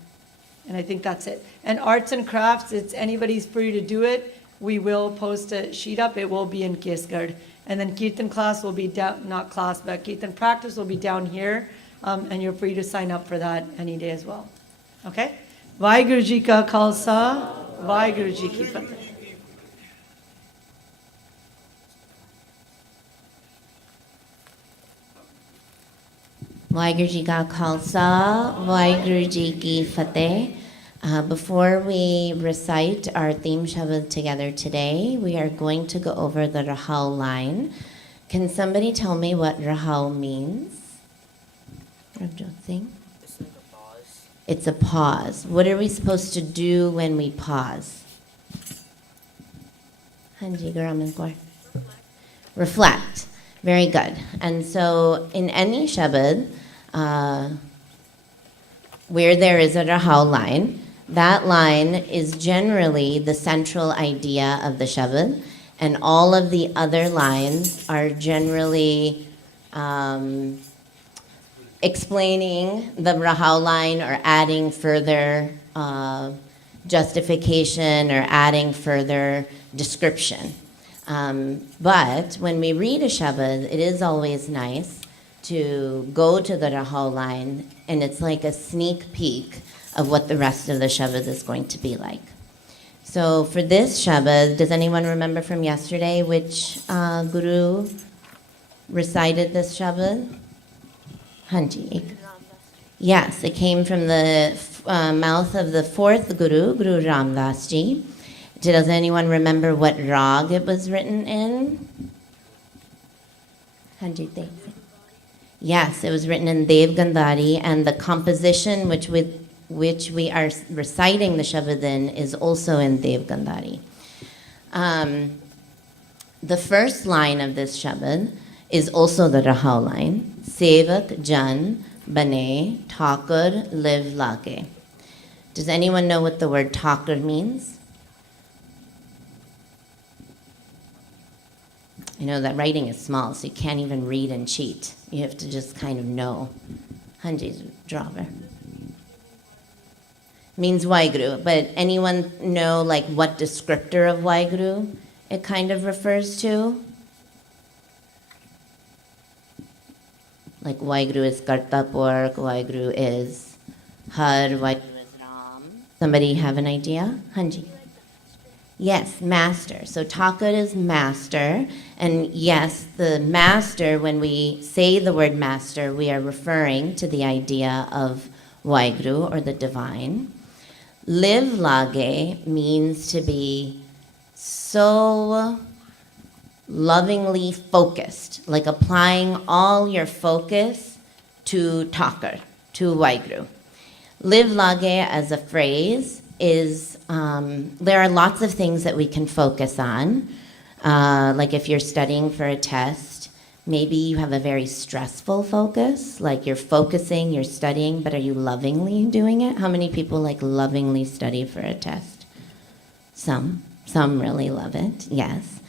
I think that's it. And arts and crafts, it's anybody's free to do it. We will post a sheet up. It will be in Kesgad. And then Kirtan class will be down, not class, but Kirtan practice will be down here. And you're free to sign up for that any day as well. Okay? Vaheguru Ji Ka Khalsa, Vaheguru Ji Ki Fateh. Vaheguru Ji Ka Khalsa, Vaheguru Ji Ki Fateh. Before we recite our theme Shabad together today, we are going to go over the Rahal line. Can somebody tell me what Rahal means? Ravjot Singh? It's like a pause. It's a pause. What are we supposed to do when we pause? Hanji Garaman Kaur. Reflect. Very good. And so in any Shabad, where there is a Rahal line, that line is generally the central idea of the Shabad, and all of the other lines are generally explaining the Rahal line or adding further justification or adding further description. But when we read a Shabad, it is always nice to go to the Rahal line, and it's like a sneak peek of what the rest of the Shabad is going to be like. So for this Shabad, does anyone remember from yesterday which Guru recited this Shabad? Hanji. Yes, it came from the mouth of the fourth Guru, Guru Ramdas Ji. Does anyone remember what rag it was written in? Hanji, thanks. Yes, it was written in Dev Gandhari, and the composition which we are reciting the Shabad in is also in Dev Gandhari. The first line of this Shabad is also the Rahal line. Sevak Jan Bane Thakur Liv Lage. Does anyone know what the word Thakur means? I know that writing is small, so you can't even read and cheat. You have to just kind of know. Hanji's drawer. Means Vaheguru, but anyone know like what descriptor of Vaheguru it kind of refers to? Like Vaheguru is Karta Purkh, Vaheguru is Har, Vaheguru is Ram. Somebody have an idea? Hanji. Yes, master. So Thakur is master. And yes, the master, when we say the word master, we are referring to the idea of Vaheguru or the divine. Liv lage means to be so lovingly focused, like applying all your focus to Thakur, to Vaheguru. Liv lage as a phrase is, there are lots of things that we can focus on. Like if you're studying for a test, maybe you have a very stressful focus, like you're focusing, you're studying, but are you lovingly doing it? How many people like lovingly study for a test? Some really love it, yes.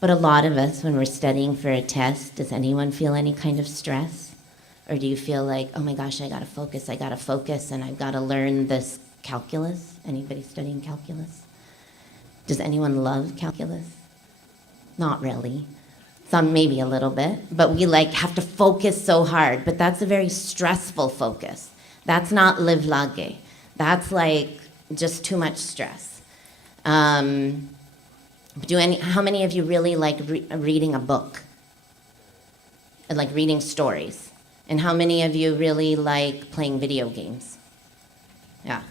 But a lot of us, when we're studying for a test, does anyone feel any kind of stress? Or do you feel like, oh my gosh, I gotta focus, and I've gotta learn this calculus? Anybody studying calculus? Does anyone love calculus? Not really. Some maybe a little bit, but we like have to focus so hard. But that's a very stressful focus. That's not live lage. That's like just too much stress. How many of you really like reading a book? And like reading stories? And how many of you really like playing video games? Yeah.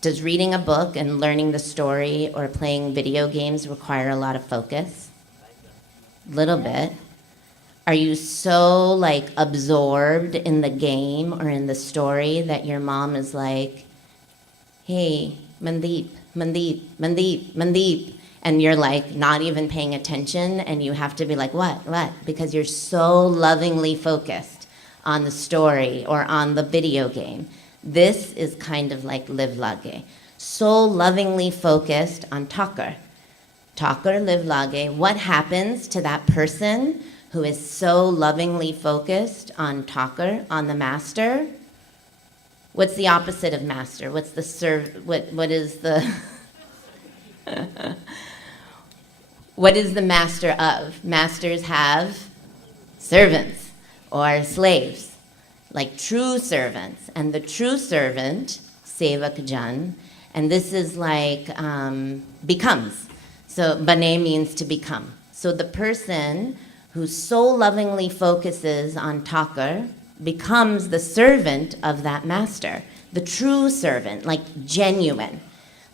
Does reading a book and learning the story or playing video games require a lot of focus? Little bit. Are you so like absorbed in the game or in the story that your mom is like, hey, Mandeep, Mandeep, Mandeep, Mandeep, and you're like not even paying attention and you have to be like, what? Because you're so lovingly focused on the story or on the video game. This is kind of like live lage. So lovingly focused on Thakur. Thakur live lage. What happens to that person who is so lovingly focused on Thakur, on the master? What's the opposite of master? What's the what is the what is the master of? Masters have servants or slaves, like true servants. And the true servant, sevak jan, and this is like becomes. So bane means to become. So the person who so lovingly focuses on Thakur becomes the servant of that master, the true servant, like genuine,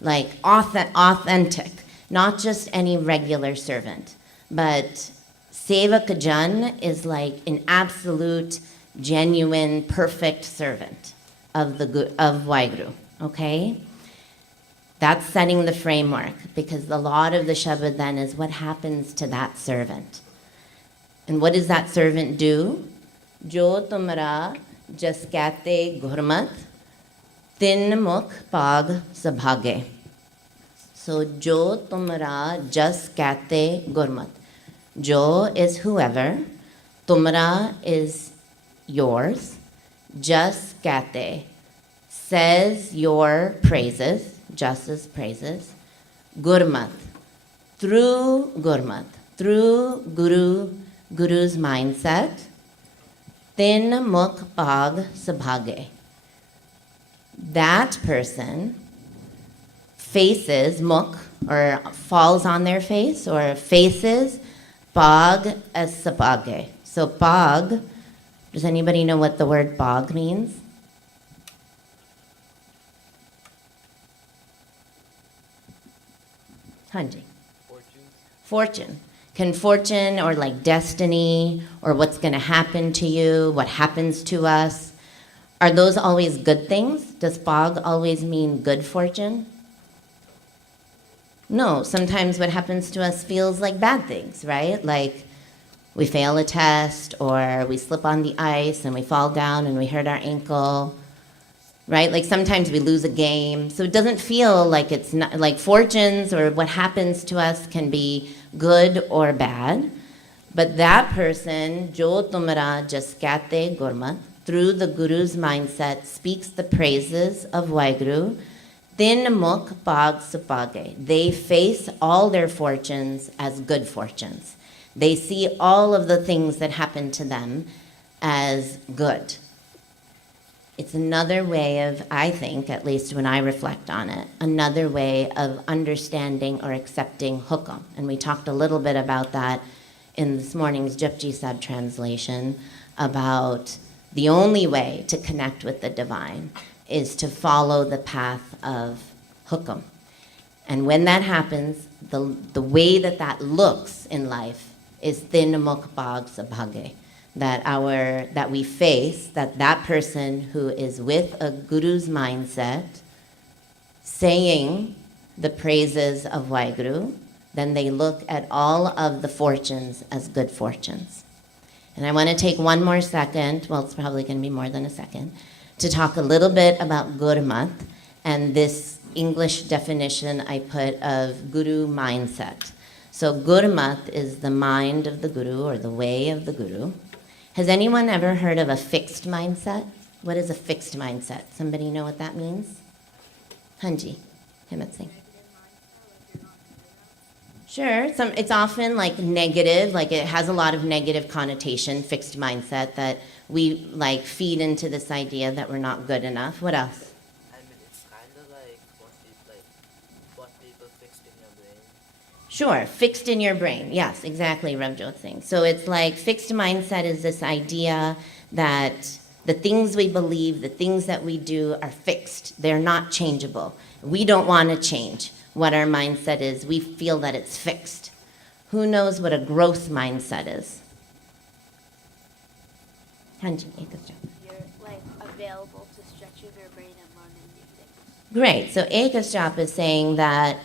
like authentic, not just any regular servant. But sevak jan is like an absolute, genuine, perfect servant of Waheguru, okay? That's setting the framework, because a lot of the Shabad then is what happens to that servant. And what does that servant do? Jo tumra jas kehte Gurmat, tin mukh pag sabhage. So jo tumra jas kehte Gurmat. Jo is whoever, tumra is yours, jas kehte says your praises, Jas's praises, Gurmat, through Guru's mindset, Tin Mukh Pag Sabhage. That person faces Mukh, or falls on their face, or faces Pag as Sabhage. So Pag, does anybody know what the word Pag means? Hanji. Fortune. Can fortune or like destiny or what's going to happen to you, what happens to us, are those always good things? Does Pag always mean good fortune? No, sometimes what happens to us feels like bad things, right? Like we fail a test or we slip on the ice and we fall down and we hurt our ankle. Right? Like sometimes we lose a game. So it doesn't feel like it's not like fortunes or what happens to us can be good or bad. But that person, Jo Tumra Jaskate Gurmat, through the Guru's mindset, speaks the praises of Waheguru. Tin Mukh Pag Supage. They face all their fortunes as good fortunes. They see all of the things that happen to them as good. It's another way of, I think, at least when I reflect on it, another way of understanding or accepting hukum. And we talked a little bit about that in this morning's Japji Sahib translation, about the only way to connect with the divine is to follow the path of hukum. And when that happens, the way that looks in life is Tin Mukh Pag Sabhage. That we face, that person who is with a Guru's mindset, saying the praises of Waheguru, then they look at all of the fortunes as good fortunes. And I want to take one more second, well, it's probably going to be more than a second, to talk a little bit about Gurmat and this English definition I put of Guru mindset. So Gurmat is the mind of the Guru, or the way of the Guru. Has anyone ever heard of a fixed mindset? What is a fixed mindset? Somebody know what that means? Hanji, Himmat Singh. Sure. It's often like negative, like it has a lot of negative connotation, fixed mindset that we like feed into this idea that we're not good enough. What else? I mean, it's kind of like what people fixed in your brain. Sure, fixed in your brain. Yes, exactly, Ravjot Singh. So it's like fixed mindset is this idea that the things we believe, the things that we do are fixed. They're not changeable. We don't want to change what our mindset is. We feel that it's fixed. Who knows what a growth mindset is? Hanji, Ekasjap. You're like available to stretching your brain and learning new things. Great. So Ekasjap is saying that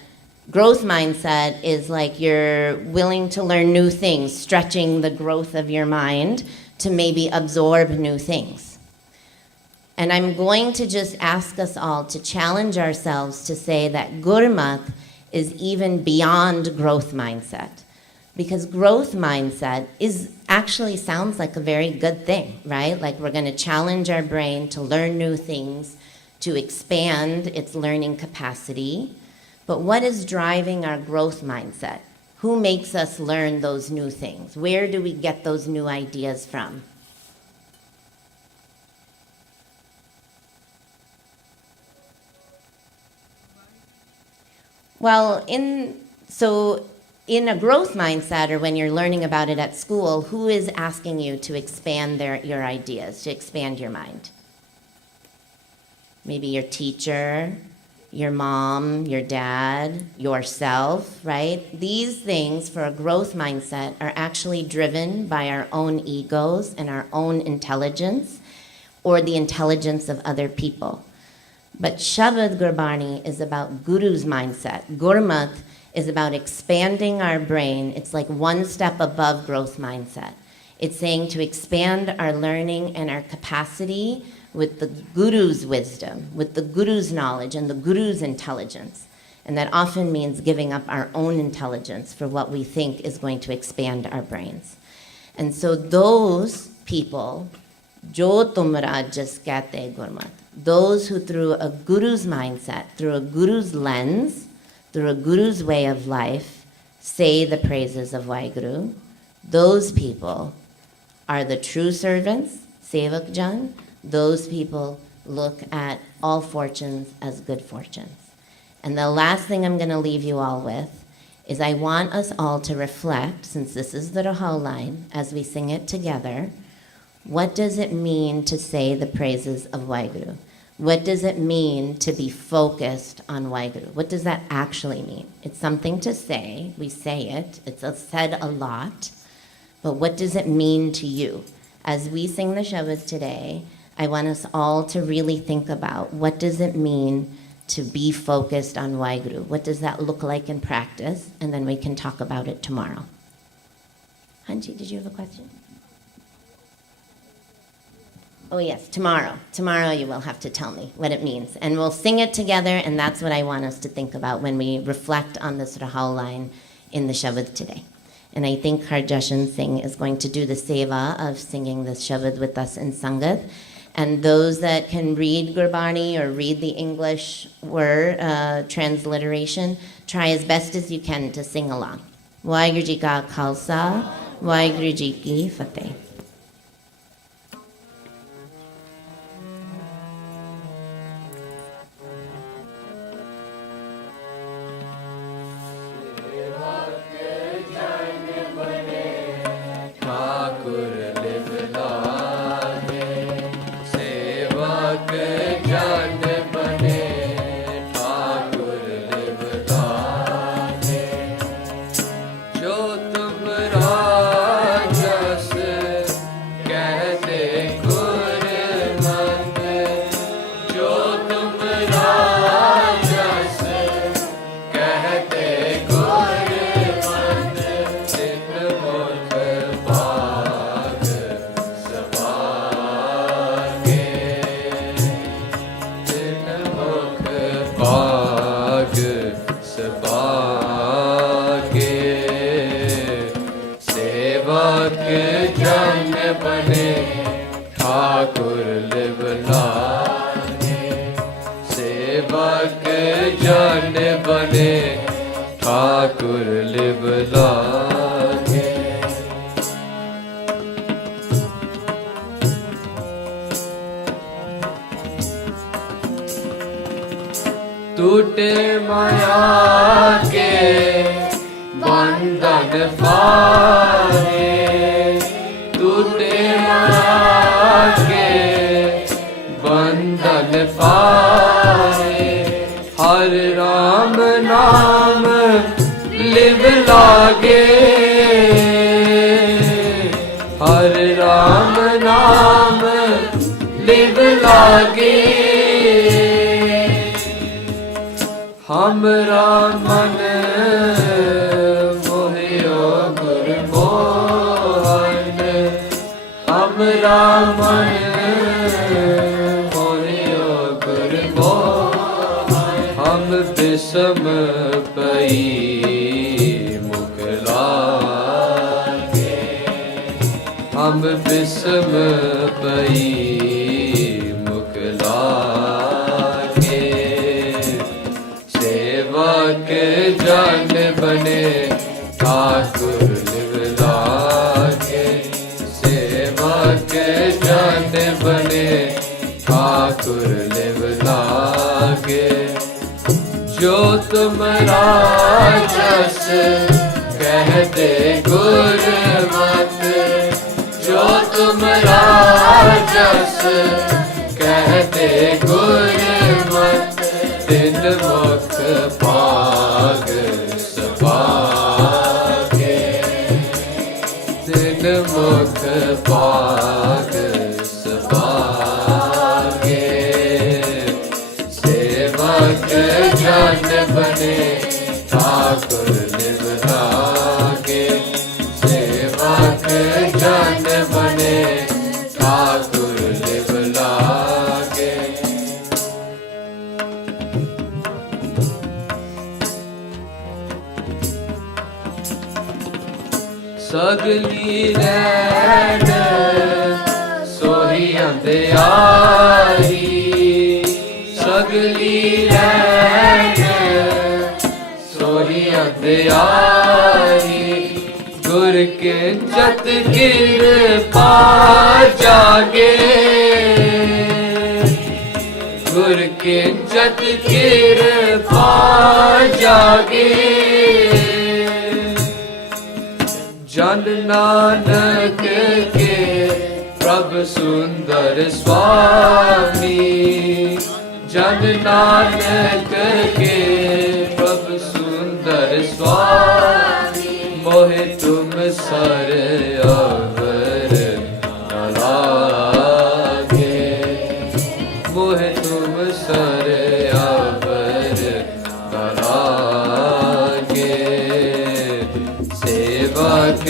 growth mindset is like you're willing to learn new things, stretching the growth of your mind to maybe absorb new things. And I'm going to just ask us all to challenge ourselves to say that Gurmat is even beyond growth mindset. Because growth mindset actually sounds like a very good thing, right? Like we're going to challenge our brain to learn new things, to expand its learning capacity. But what is driving our growth mindset? Who makes us learn those new things? Where do we get those new ideas from? Well, in a growth mindset, or when you're learning about it at school, who is asking you to expand your ideas, to expand your mind? Maybe your teacher, your mom, your dad, yourself, right? These things for a growth mindset are actually driven by our own egos and our own intelligence, or the intelligence of other people. But Shabad Gurbani is about Guru's mindset. Gurmat is about expanding our brain. It's like one step above growth mindset. It's saying to expand our learning and our capacity with the Guru's wisdom, with the Guru's knowledge and the Guru's intelligence. And that often means giving up our own intelligence for what we think is going to expand our brains. And so those people, Jo Tumra Jas Kehte Gurmat, those who through a Guru's mindset, through a Guru's lens, through a Guru's way of life, say the praises of Waheguru, those people are the true servants, Sevak Jan. Those people look at all fortunes as good fortunes. And the last thing I'm going to leave you all with is I want us all to reflect, since this is the Rahal line, as we sing it together, what does it mean to say the praises of Waheguru? What does it mean to be focused on Waheguru? What does that actually mean? It's something to say. We say it. It's said a lot. But what does it mean to you? As we sing the Shabad today, I want us all to really think about what does it mean to be focused on Waheguru? What does that look like in practice? And then we can talk about it tomorrow. Hanji, did you have a question? Oh yes, tomorrow. Tomorrow you will have to tell me what it means. And we'll sing it together, and that's what I want us to think about when we reflect on this Rahal line in the Shabad today. And I think Harjashan Singh is going to do the seva of singing this Shabad with us in Sangat. And those that can read Gurbani or read the English word transliteration, try as best as you can to sing along. Waheguru Ji Ka Khalsa, Waheguru Ji Ki Fateh. Thakur live लागे। टूटे माया के बंधन पाए, टूटे माया के बंधन पाए। हर राम नाम लिव लागे, हर राम नाम लिव लागे। हमरा मन मोहियो गुरमोहन, हमरा मन मोहियो गुरमोहन। हम विषम पई मुख लागे, हम विषम पई मुख लागे। सेवक जन बने ठाकुर लिव लागे, सेवक जन बने ठाकुर लिव लागे। जो तुमरा जस कहते गुरमत, जो तुमरा जस कहते गुरमत। तिन मुख पाग सभागे, तिन मुख पाग सभागे। सेवक जन बने ठाकुर लिव लागे, सेवक जन बने ठाकुर लिव लागे। सगली रैन सोही अंधियारी, सगली रैन सोही अंधियारी। गुर के जत कृपा जागे, गुर के जत कृपा जागे। जन नानक के प्रभु सुंदर स्वामी, जन नानक के प्रभु सुंदर स्वामी। मोहे तुम सर अवर न लागे, मोहे तुम सर अवर न लागे। सेवक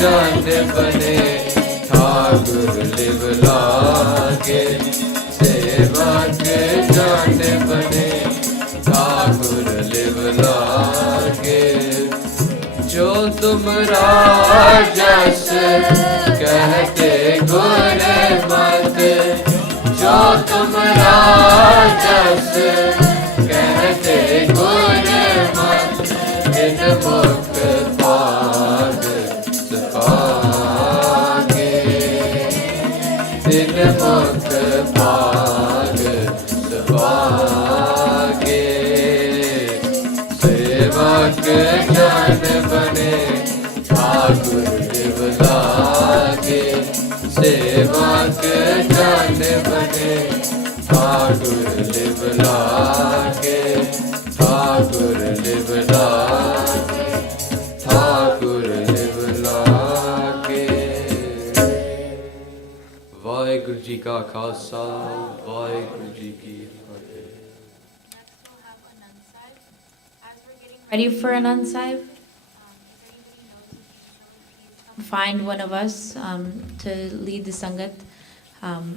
जन बने ठाकुर लिव लागे, सेवक जन बने ठाकुर लिव लागे। जो तुमरा जस कहते गुरमत, जो तुमरा जस कहते गुरमत। तिन मुख पाग सभागे, तिन मुख पाग सभागे। सेवक जन बने ठाकुर लिव लागे, सेवक जन बने ठाकुर लिव लागे, ठाकुर लिव लागे, ठाकुर लिव लागे। वाहिगुरु जी का खालसा, वाहिगुरु जी की फतेह। Ready for an unsave? Find one of us to lead the Sangat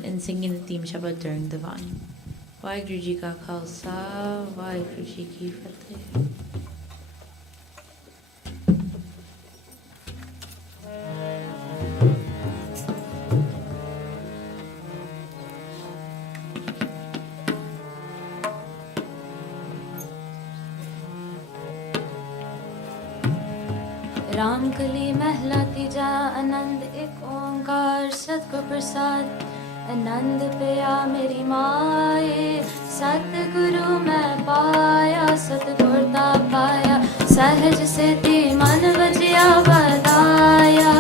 in singing the theme Shabad during Divaan. Vaheguru Ji Ka Khalsa, Vaheguru Ji Ki Fateh. Ram कली महला तीजा आनंद एक ओंकार सतगुर प्रसाद आनंद पिया मेरी माए सतगुरु मैं पाया सतगुर दा पाया सहज सेती मन वजिया वदाया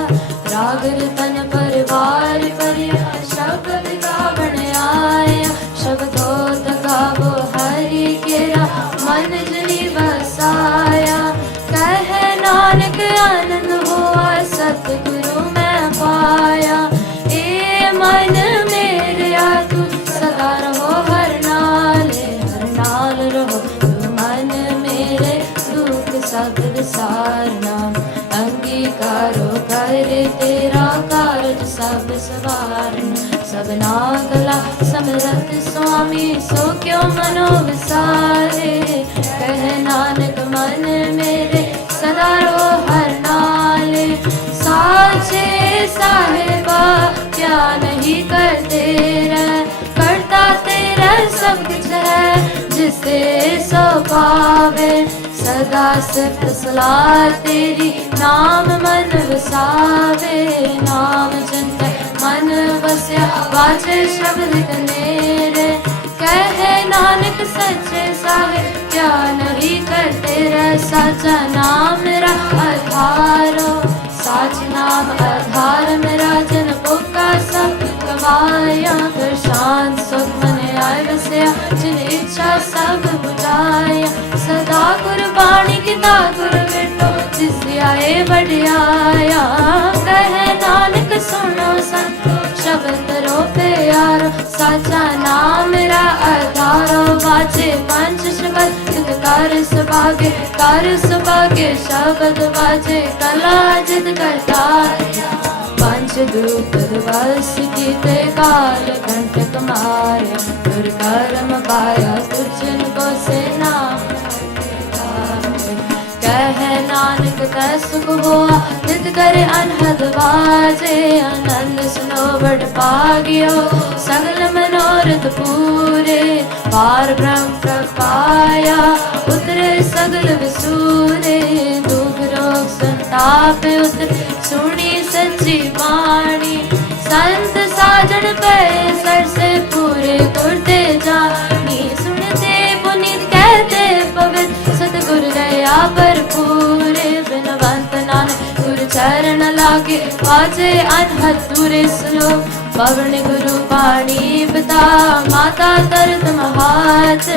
राग रतन परिवार परिया शब्द गावण आया शब्दों तगावो हरि केरा मन जनी बसाया कह नानक आनंद हुआ सतगुरु मैं पाया ए मन मेरे तू सदा रहो हर नाल रहो तू मन मेरे दुख सब विसारना अंगीकारो कर तेरा कारज सब सवारना सबना कला समरथ स्वामी सो क्यों मनो विसारे कह नानक मन मेरे सदा रो हर नाले साचे साहेबा क्या नहीं करते करता तेरा सब कुछ है जिसे सो पावे सदा सिर्फ सलाह तेरी नाम मन वसावे नाम जिनका मन वस्या वाचे शब्द कनेरे कहे नानक सच्चे साहिब क्या नहीं करते रह साचा नाम मेरा आधारो साच नाम आधार मेरा जन पुका सब गवाया कर शांत सुख मन आय वसया जिन इच्छा सब बुझाया सदा कुर्बानी किता गुर बेटो जिस आए बढ़ियाया कहे नानक सुनो संतो शब्द रो प्यारो साचा नाम मेरा आधारो वाचे पंच शब्द कर सुभागे शब्द वाचे कला जित करता पंच दूत वश कीते काल कंटक मारे दुर्कर्म पाया तुझन को से नाम कह नानक सुख हुआ नित करे अनहद बाजे आनंद सुनो बड़ पागियो सगल मनोरथ पूरे पार ब्रह्म प्रपाया उतरे सगल विसूरे दुख रोग संताप उतरे सुनी सच्ची वाणी संत साजन पे सर से पूरे गुरते जानी सुनते पुनीत कहते पवित्र सतगुरु गया भरपूरे बिनवंत नानक गुरु चरण लागे वाजे अनहद दूरे सुनो पवन गुरु पाणी पिता माता तरत महात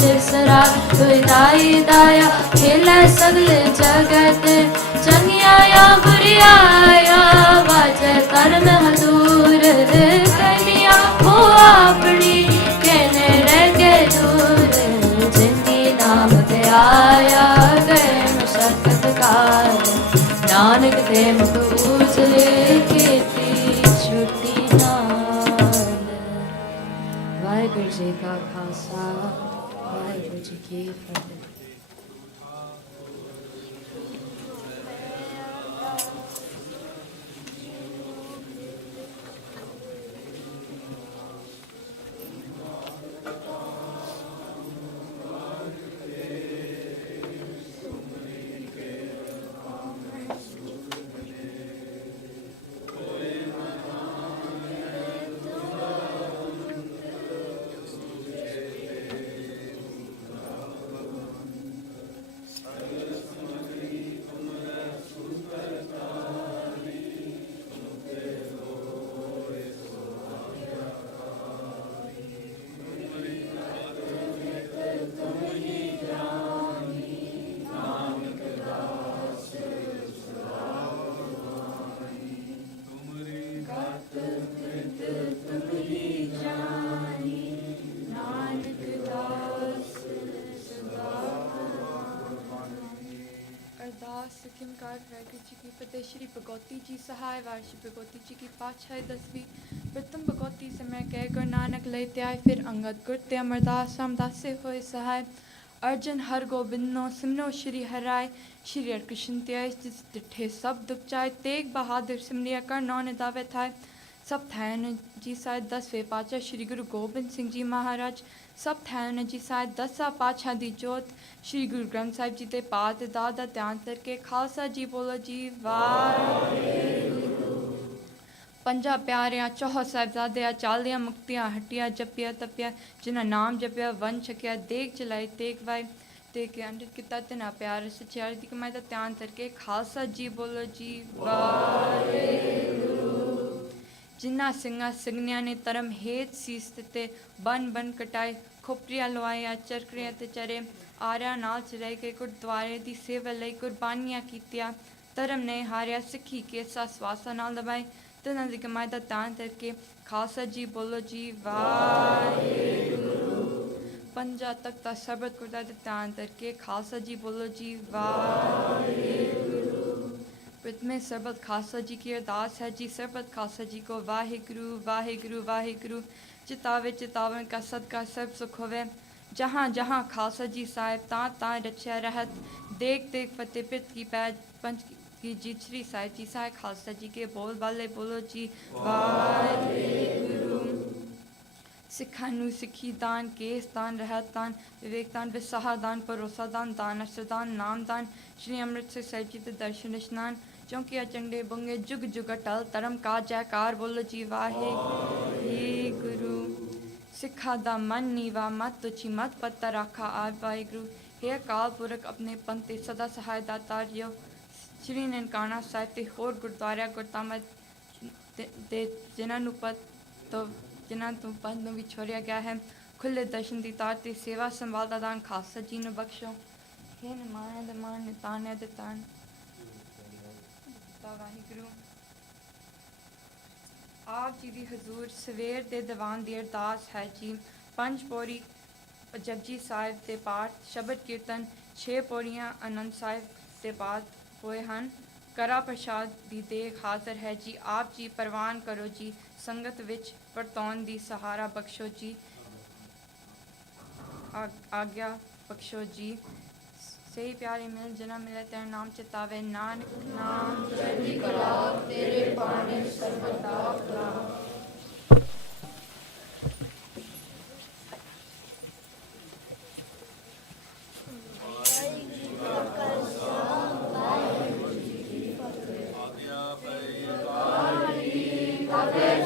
तिसरा दाई दाया खेला सगल जगत चंगिया या बुरिया वाजे कर्म हजूर कमिया हो अपनी कहने रह के दूर जिंदी नाम ते आया गए मशक्कत कार नानक ते मुख उजले खेती छुट्टी वाहिगुरु जी का खालसा वाहिगुरु जी की फतेह। सिक्किमकार वाहिगुरु जी की फतेह। श्री भगवती जी सहाय वार श्री भगवती जी की पातशाही 10वीं। प्रथम भगवती से मैं कह गुरु नानक लेते आए फिर अंगद गुर ते अमरदास रामदास से होए सहाय। अर्जन हर गोबिंद नो सिमनो श्री हराय श्री हरकृष्ण त्याय जिस डिठे सब दुख चाय तेग बहादुर सिमरिया कर नौ ने दावे थाय सब थायन जी साय 10वें पातशाह श्री गुरु गोबिंद सिंह जी महाराज ਸਭ ਥੈਨ ਜੀ ਸਾਹਿਬ ਦਸਾਂ ਪਾਤਸ਼ਾਹ ਦੀ ਜੋਤ ਸ਼੍ਰੀ ਗੁਰੂ ਗ੍ਰੰਥ ਸਾਹਿਬ ਜੀ ਦੇ ਪਾਠ ਦਾ ਧਿਆਨ ਕਰਕੇ ਖਾਲਸਾ ਜੀ ਬੋਲੋ ਜੀ ਵਾਹਿਗੁਰੂ। ਪੰਜਾਂ ਪਿਆਰਿਆਂ ਚੌਹਾਂ ਸਾਹਿਬਜ਼ਾਦਿਆਂ ਚਾਲੀਆਂ ਮੁਕਤੀਆਂ ਹੱਟੀਆਂ ਜਪਿਆ ਤਪਿਆ ਜਿਨ੍ਹਾਂ ਨਾਮ ਜਪਿਆ ਵੰਨ ਛਕਿਆ ਦੇਗ ਚਲਾਈ ਤੇਗ ਵਾਈ ਤੇ ਕੇ ਅੰਡਿਤ ਕੀਤਾ ਤੇ ਨਾ ਪਿਆਰ ਸਚਿਆਰੀ ਦੀ ਕਮਾਈ ਦਾ ਧਿਆਨ ਕਰਕੇ ਖਾਲਸਾ ਜੀ ਬੋਲੋ ਜੀ ਵਾਹਿਗੁਰੂ। ਜਿਨ੍ਹਾਂ ਸਿੰਘਾਂ ਸਿੰਘਣੀਆਂ ਨੇ ਧਰਮ ਹੇਤ ਸੀਸ ਦਿੱਤੇ ਬਨ ਬਨ ਕਟਾਏ ਖੋਪਰੀਆਂ ਲਵਾਈਆਂ ਚਰਖੜੀਆਂ ਤੇ ਚਰੇ ਆਰਿਆਂ ਨਾਲ ਚਲੇ ਗਏ ਗੁਰਦੁਆਰੇ ਦੀ ਸੇਵਾ ਲਈ ਕੁਰਬਾਨੀਆਂ ਕੀਤੀਆਂ ਧਰਮ ਨੇ ਹਾਰਿਆ ਸਿੱਖੀ ਕੇਸਾ ਸਵਾਸਾਂ ਨਾਲ ਦਬਾਏ ਤਿੰਨਾਂ ਦੀ ਕਮਾਈ ਦਾ ਧਿਆਨ ਕਰਕੇ ਖਾਲਸਾ ਜੀ ਬੋਲੋ ਜੀ ਵਾਹਿਗੁਰੂ। ਪੰਜਾਂ ਤਖਤਾਂ ਸ਼ਬਦ ਗੁਰਦਾ ਦੇ ਧਿਆਨ ਕਰਕੇ ਖਾਲਸਾ ਜੀ ਬੋਲੋ ਜੀ ਵਾਹਿਗੁਰੂ। में सरबत खालसा जी की अरदास है जी सरबत खालसा जी को वाहिगुरु वाहिगुरु वाहिगुरु चितावे चितावन का सदका सब सुख होवे जहाँ जहाँ खालसा जी साहिब ता ता रक्षा रहत देख देख फतेह पित की पैज पंच की जीत श्री साहिब जी साहिब खालसा जी के बोल बाले बोलो जी वाहिगुरु। सिखा नू सिखी दान केस दान रहत दान विवेक दान विसाह दान भरोसा दान दान अश्रदान नाम दान श्री अमृतसर साहिब जी के दर्शन स्नान चौंकिया चंडे बुंगे जुग जुग अटल धर्म का जयकार बोलो जी वाहिगुरु। सिखा दा मन नीवा मत तुछी मत पत्ता राखा आद वाहिगुरु। हे अकाल पुरख अपने पंते सदा सहाय दाता रियो श्री ननकाना साहिब ते होर गुरुद्वारा गुरतामत दे जिन्हां नूं पत तो जिन्हां तों पद नूं विछोड़िया गया है खुले दर्शन दी तार ते सेवा संभाल दा दान खालसा जी नूं बख्शो। हे निमाने दे मान निताने दे तान वाहिगुरु। आप जी दी हजूर सवेर दे दीवान दी अरदास है जी पंज पौड़ी जपजी साहिब दे पाठ शबद कीर्तन 6 पौड़ियां आनंद साहिब दे पाठ होए हन करा प्रसाद दी देग हाज़र है जी आप जी परवान करो जी संगत विच परतौन दी सहारा बख्शो जी आज्ञा बख्शो जी। सही प्यारे मिल जना मिले तेरा नाम चितावे नानक नाम चढ़ी कला तेरे पानी सर्वदा कला।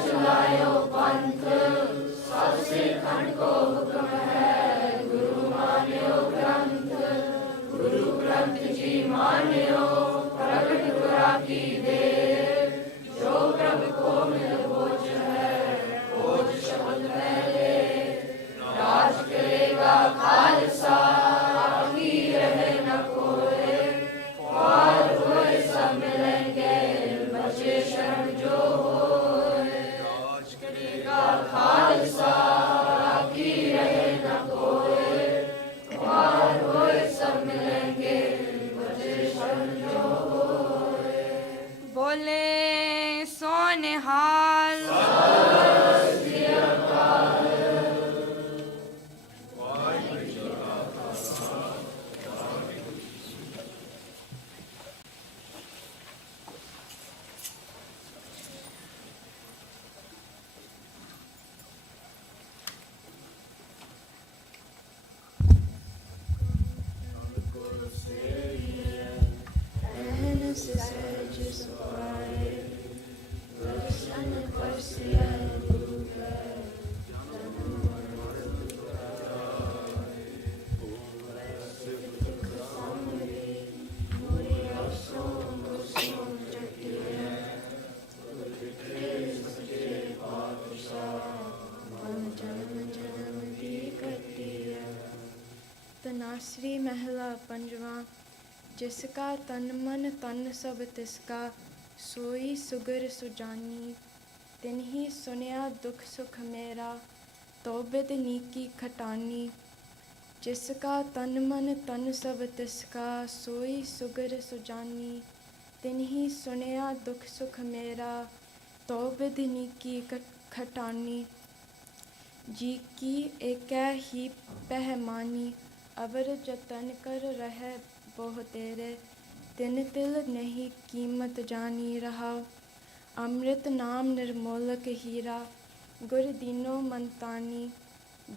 चलायो पंथ सबसे खंड को हुक्म है गुरु मान्यो ग्रंथ गुरु ग्रंथ जी मान्यो प्रगट गुरा की दे जो प्रभु को मिल भोज है भोज शब्द पहले राज करेगा खालसा बाकी रहे न कोई पार हुए सब मिलेंगे बचे शरण जो होए राज करेगा खालसा बाकी रहे न कोई पार होए सब मिलेंगे बचे शरण जो होए। बोले सोनिहाल तनाश्री महला पंजवा जिसका तन मन तन सब तिसका सोई सुगर सुजानी तिन्ही सुनिया दुख सुख मेरा तौबिद नीकी खटानी। जिसका तन मन तन सब तिसका सोई सुगर सुजानी तिन्ही सुनिया दुख सुख मेरा तौबिद नीकी खटानी। जी की एक ही पहमानी अवर जतन कर रहे बोह तेरे तिन तिल नहीं कीमत जानी रहा। अमृत नाम निर्मोलक हीरा गुर दीनो मनतानी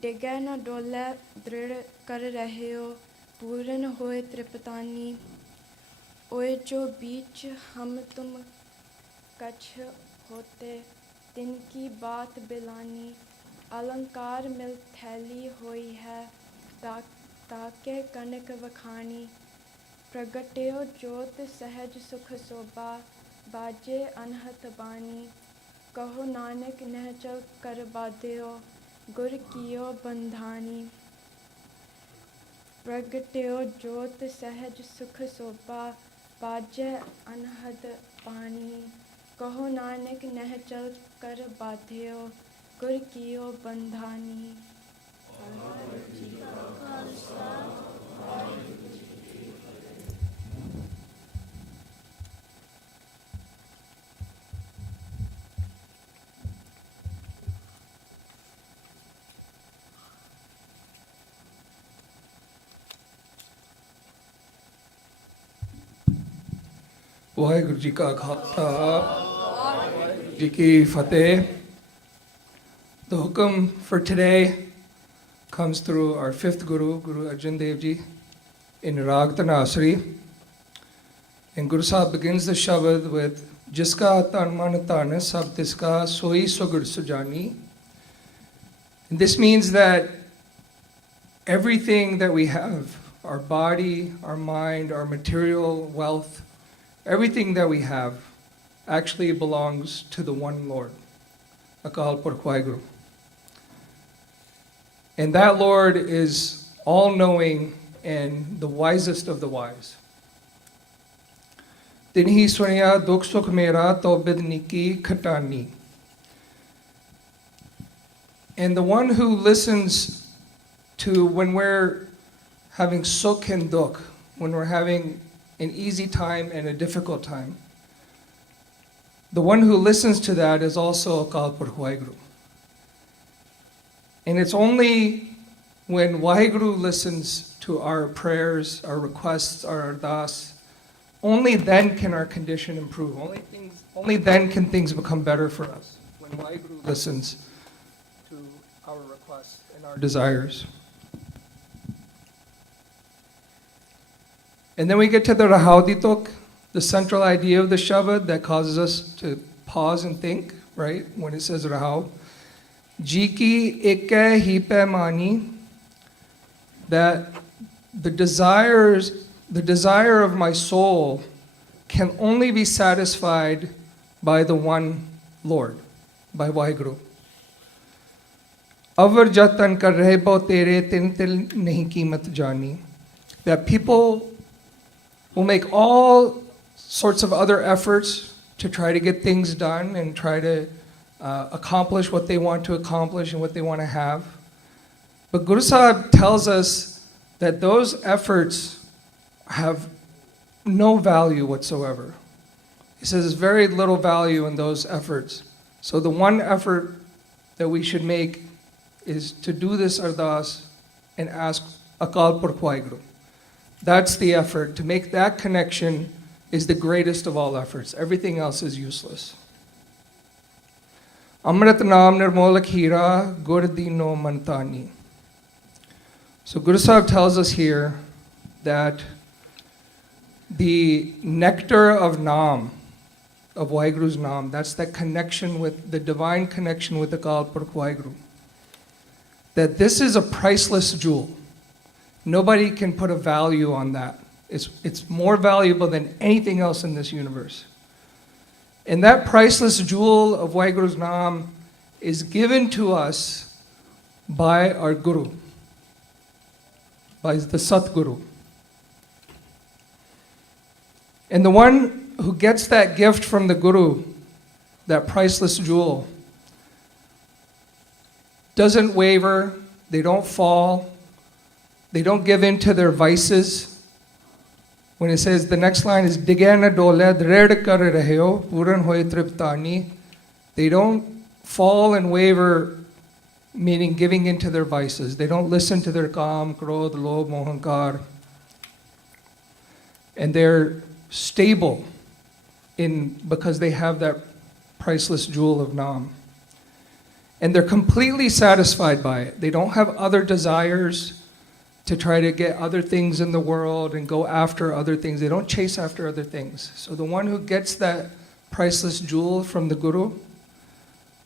डिगे न डोले दृढ़ कर रहे हो पूर्ण होए त्रिपतानी ओए जो बीच हम तुम कछ होते तिनकी बात बिलानी अलंकार मिल थैली हुई है ताके कनक वखानी प्रगट्यो ज्योत सहज सुख शोभा बाजे अनहत बानी कहो नानक नह चल कर बाध्यो गुर कियो बंधानी प्रगट्यो ज्योत सहज सुख शोभा बाजे अनहद पानी कहो नानक नह चल कर बाध्यो गुर कियो बंधानी वाहिगुरु जी का खालसा वाहिगुरु जी की fateh. The hukam for today comes through our fifth Guru, Guru Arjan Dev Ji, in Rag Tanasri. And Guru Sahib begins the Shabad with Jiska tan man tan sab tiska soi sugur sujani. And this means that everything that we have, our body, our mind, our material wealth, everything that we have actually belongs to the one Lord, Akal Purkh Waheguru. And that Lord is all-knowing and the wisest of the wise. Tinhi sunya dukh sukh mera to bidniki khatani. And the one who listens to when we're having sukh and dukh, when we're having an easy time and a difficult time, the one who listens to that is also Akal Purkh Waheguru. And it's only when Waheguru listens to our prayers, our requests, our ardas, only then can our condition improve. Only then can things become better for us, when Waheguru listens to our requests and our desires. And then we get to the Rahauditok, the central idea of the Shabad that causes us to pause and think, right? When it says Rahau. Jiki ikke hipe mani, that the desire of my soul can only be satisfied by the one Lord, by Waheguru. Avar jatan kar rahe bo tere tin til nahi कीमत जानी. That people will make all sorts of other efforts to try to get things done and try to accomplish what they want to accomplish and what they want to have. But Guru Sahib tells us that those efforts have no value whatsoever. He says there's very little value in those efforts. So the one effort that we should make is to do this ardas and ask Akal Purkh Waheguru. That's the effort. To make that connection is the greatest of all efforts. Everything else is useless. Amrit naam nirmol khira gur dino mantani. So Guru Sahib tells us here that the nectar of Naam, of Waheguru's Naam, that's that connection with the divine connection with the Akal Purkh Waheguru. That this is a priceless jewel. Nobody can put a value on that. It's more valuable than anything else in this universe. And that priceless jewel of Waheguru's Naam is given to us by our Guru, by the Satguru. And the one who gets that gift from the Guru, that priceless jewel, doesn't waver, they don't fall, they don't give in to their vices. When it says, the next line is, Digana dole dred kar raheo puran hoye triptani. They don't fall and waver, meaning giving in to their vices. They don't listen to their kam, krodh, lobh, mohankar. And they're stable because they have that priceless jewel of Naam. And they're completely satisfied by it. They don't have other desires to try to get other things in the world and go after other things. They don't chase after other things. So the one who gets that priceless jewel from the Guru,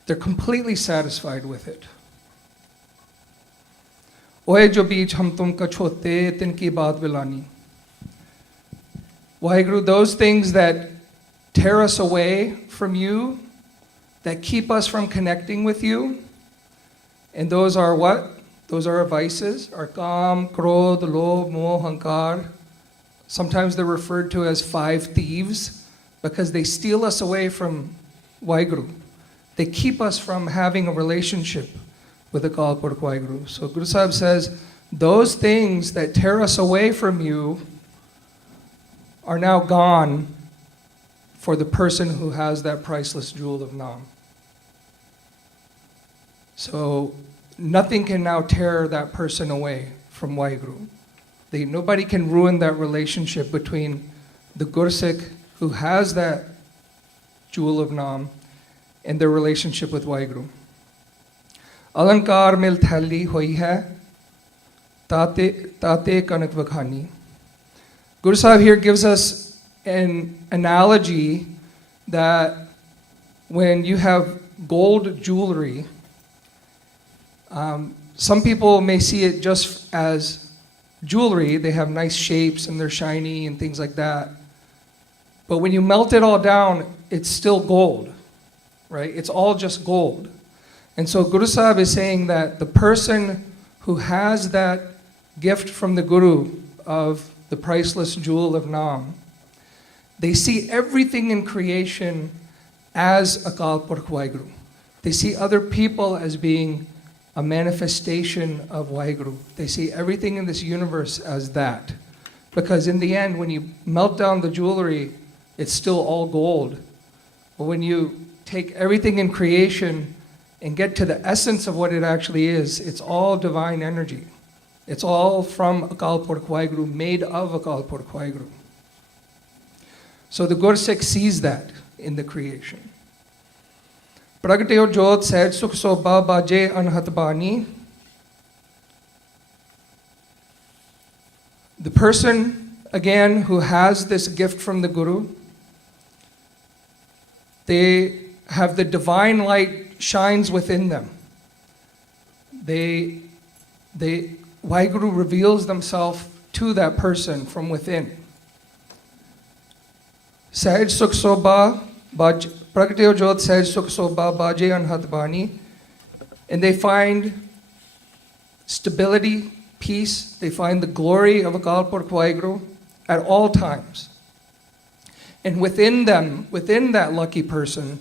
they're completely satisfied with it. Oye jo beech hum tumka chote tinki baat vilani. Waheguru, those things that tear us away from you, that keep us from connecting with you, and those are what? Those are our vices, our kam, krodh, lobh, moh, hankar. Sometimes they're referred to as 5 thieves because they steal us away from Waheguru. They keep us from having a relationship with the Akal Purkh Waheguru. So Guru Sahib says, those things that tear us away from you are now gone for the person who has that priceless jewel of Nam. So nothing can now tear that person away from Waheguru. Nobody can ruin that relationship between the Gursikh who has that jewel of Nam and their relationship with Waheguru. Alankar mil thali hoi hai, tate kanak vakhani. Guru Sahib here gives us an analogy that when you have gold jewelry, some people may see it just as jewelry. They have nice shapes and they're shiny and things like that. But when you melt it all down, it's still gold, right? It's all just gold. And so Guru Sahib is saying that the person who has that gift from the Guru of the priceless jewel of Nam, they see everything in creation as Akal Purkh Waheguru. They see other people as being a manifestation of Waheguru. They see everything in this universe as that. Because in the end, when you melt down the jewelry, it's still all gold. But when you take everything in creation and get to the essence of what it actually is, it's all divine energy. It's all from Akal Purkh Waheguru, made of Akal Purkh Waheguru. So the Gursikh sees that in the creation. Pragateo Jot said, Sukh Sobha Baje Anhat Bani. The person, again, who has this gift from the Guru, they have the divine light shines within them. Waheguru reveals themselves to that person from within. Sahaj Sukh Sobha Pragateo Jot Sahaj Sukh Sobha Baje Anhat Bani. And they find stability, peace. They find the glory of Akal Purkh Waheguru at all times. And within them, within that lucky person,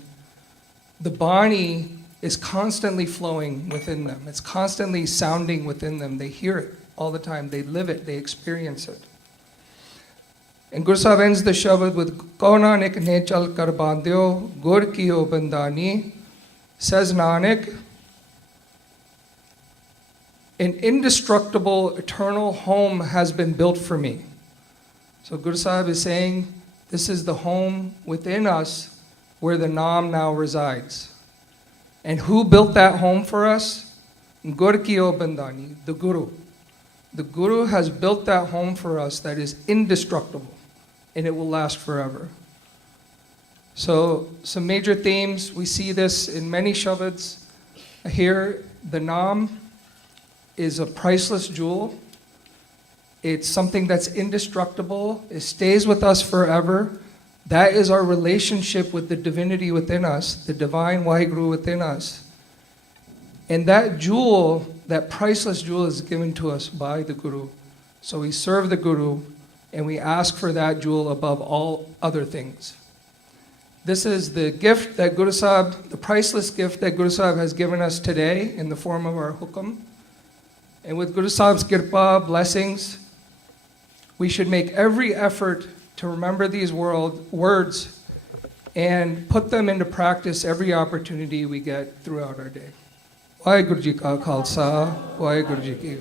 the Bani is constantly flowing within them. It's constantly sounding within them. They hear it all the time. They live it. They experience it. And Guru Sahib ends the Shabad with Ko Nanak ne chal kar bandyo gur kiyo bandani. Says Nanak, an indestructible, eternal home has been built for me. So Guru Sahib is saying, this is the home within us where the Nam now resides. And who built that home for us? Gur kiyo bandani, the Guru. The Guru has built that home for us that is indestructible, and it will last forever. So, some major themes, we see this in many Shabads. Here, the Nam is a priceless jewel. It's something that's indestructible. It stays with us forever. That is our relationship with the divinity within us, the divine Waheguru within us. And that jewel, that priceless jewel, is given to us by the Guru. So we serve the Guru and we ask for that jewel above all other things. This is the gift that Guru Sahib, the priceless gift that Guru Sahib has given us today in the form of our hukum. And with Guru Sahib's kirpa, blessings, we should make every effort to remember these words and put them into practice every opportunity we get throughout our day. Waheguru Ji Ka Khalsa, Waheguru Ji Ki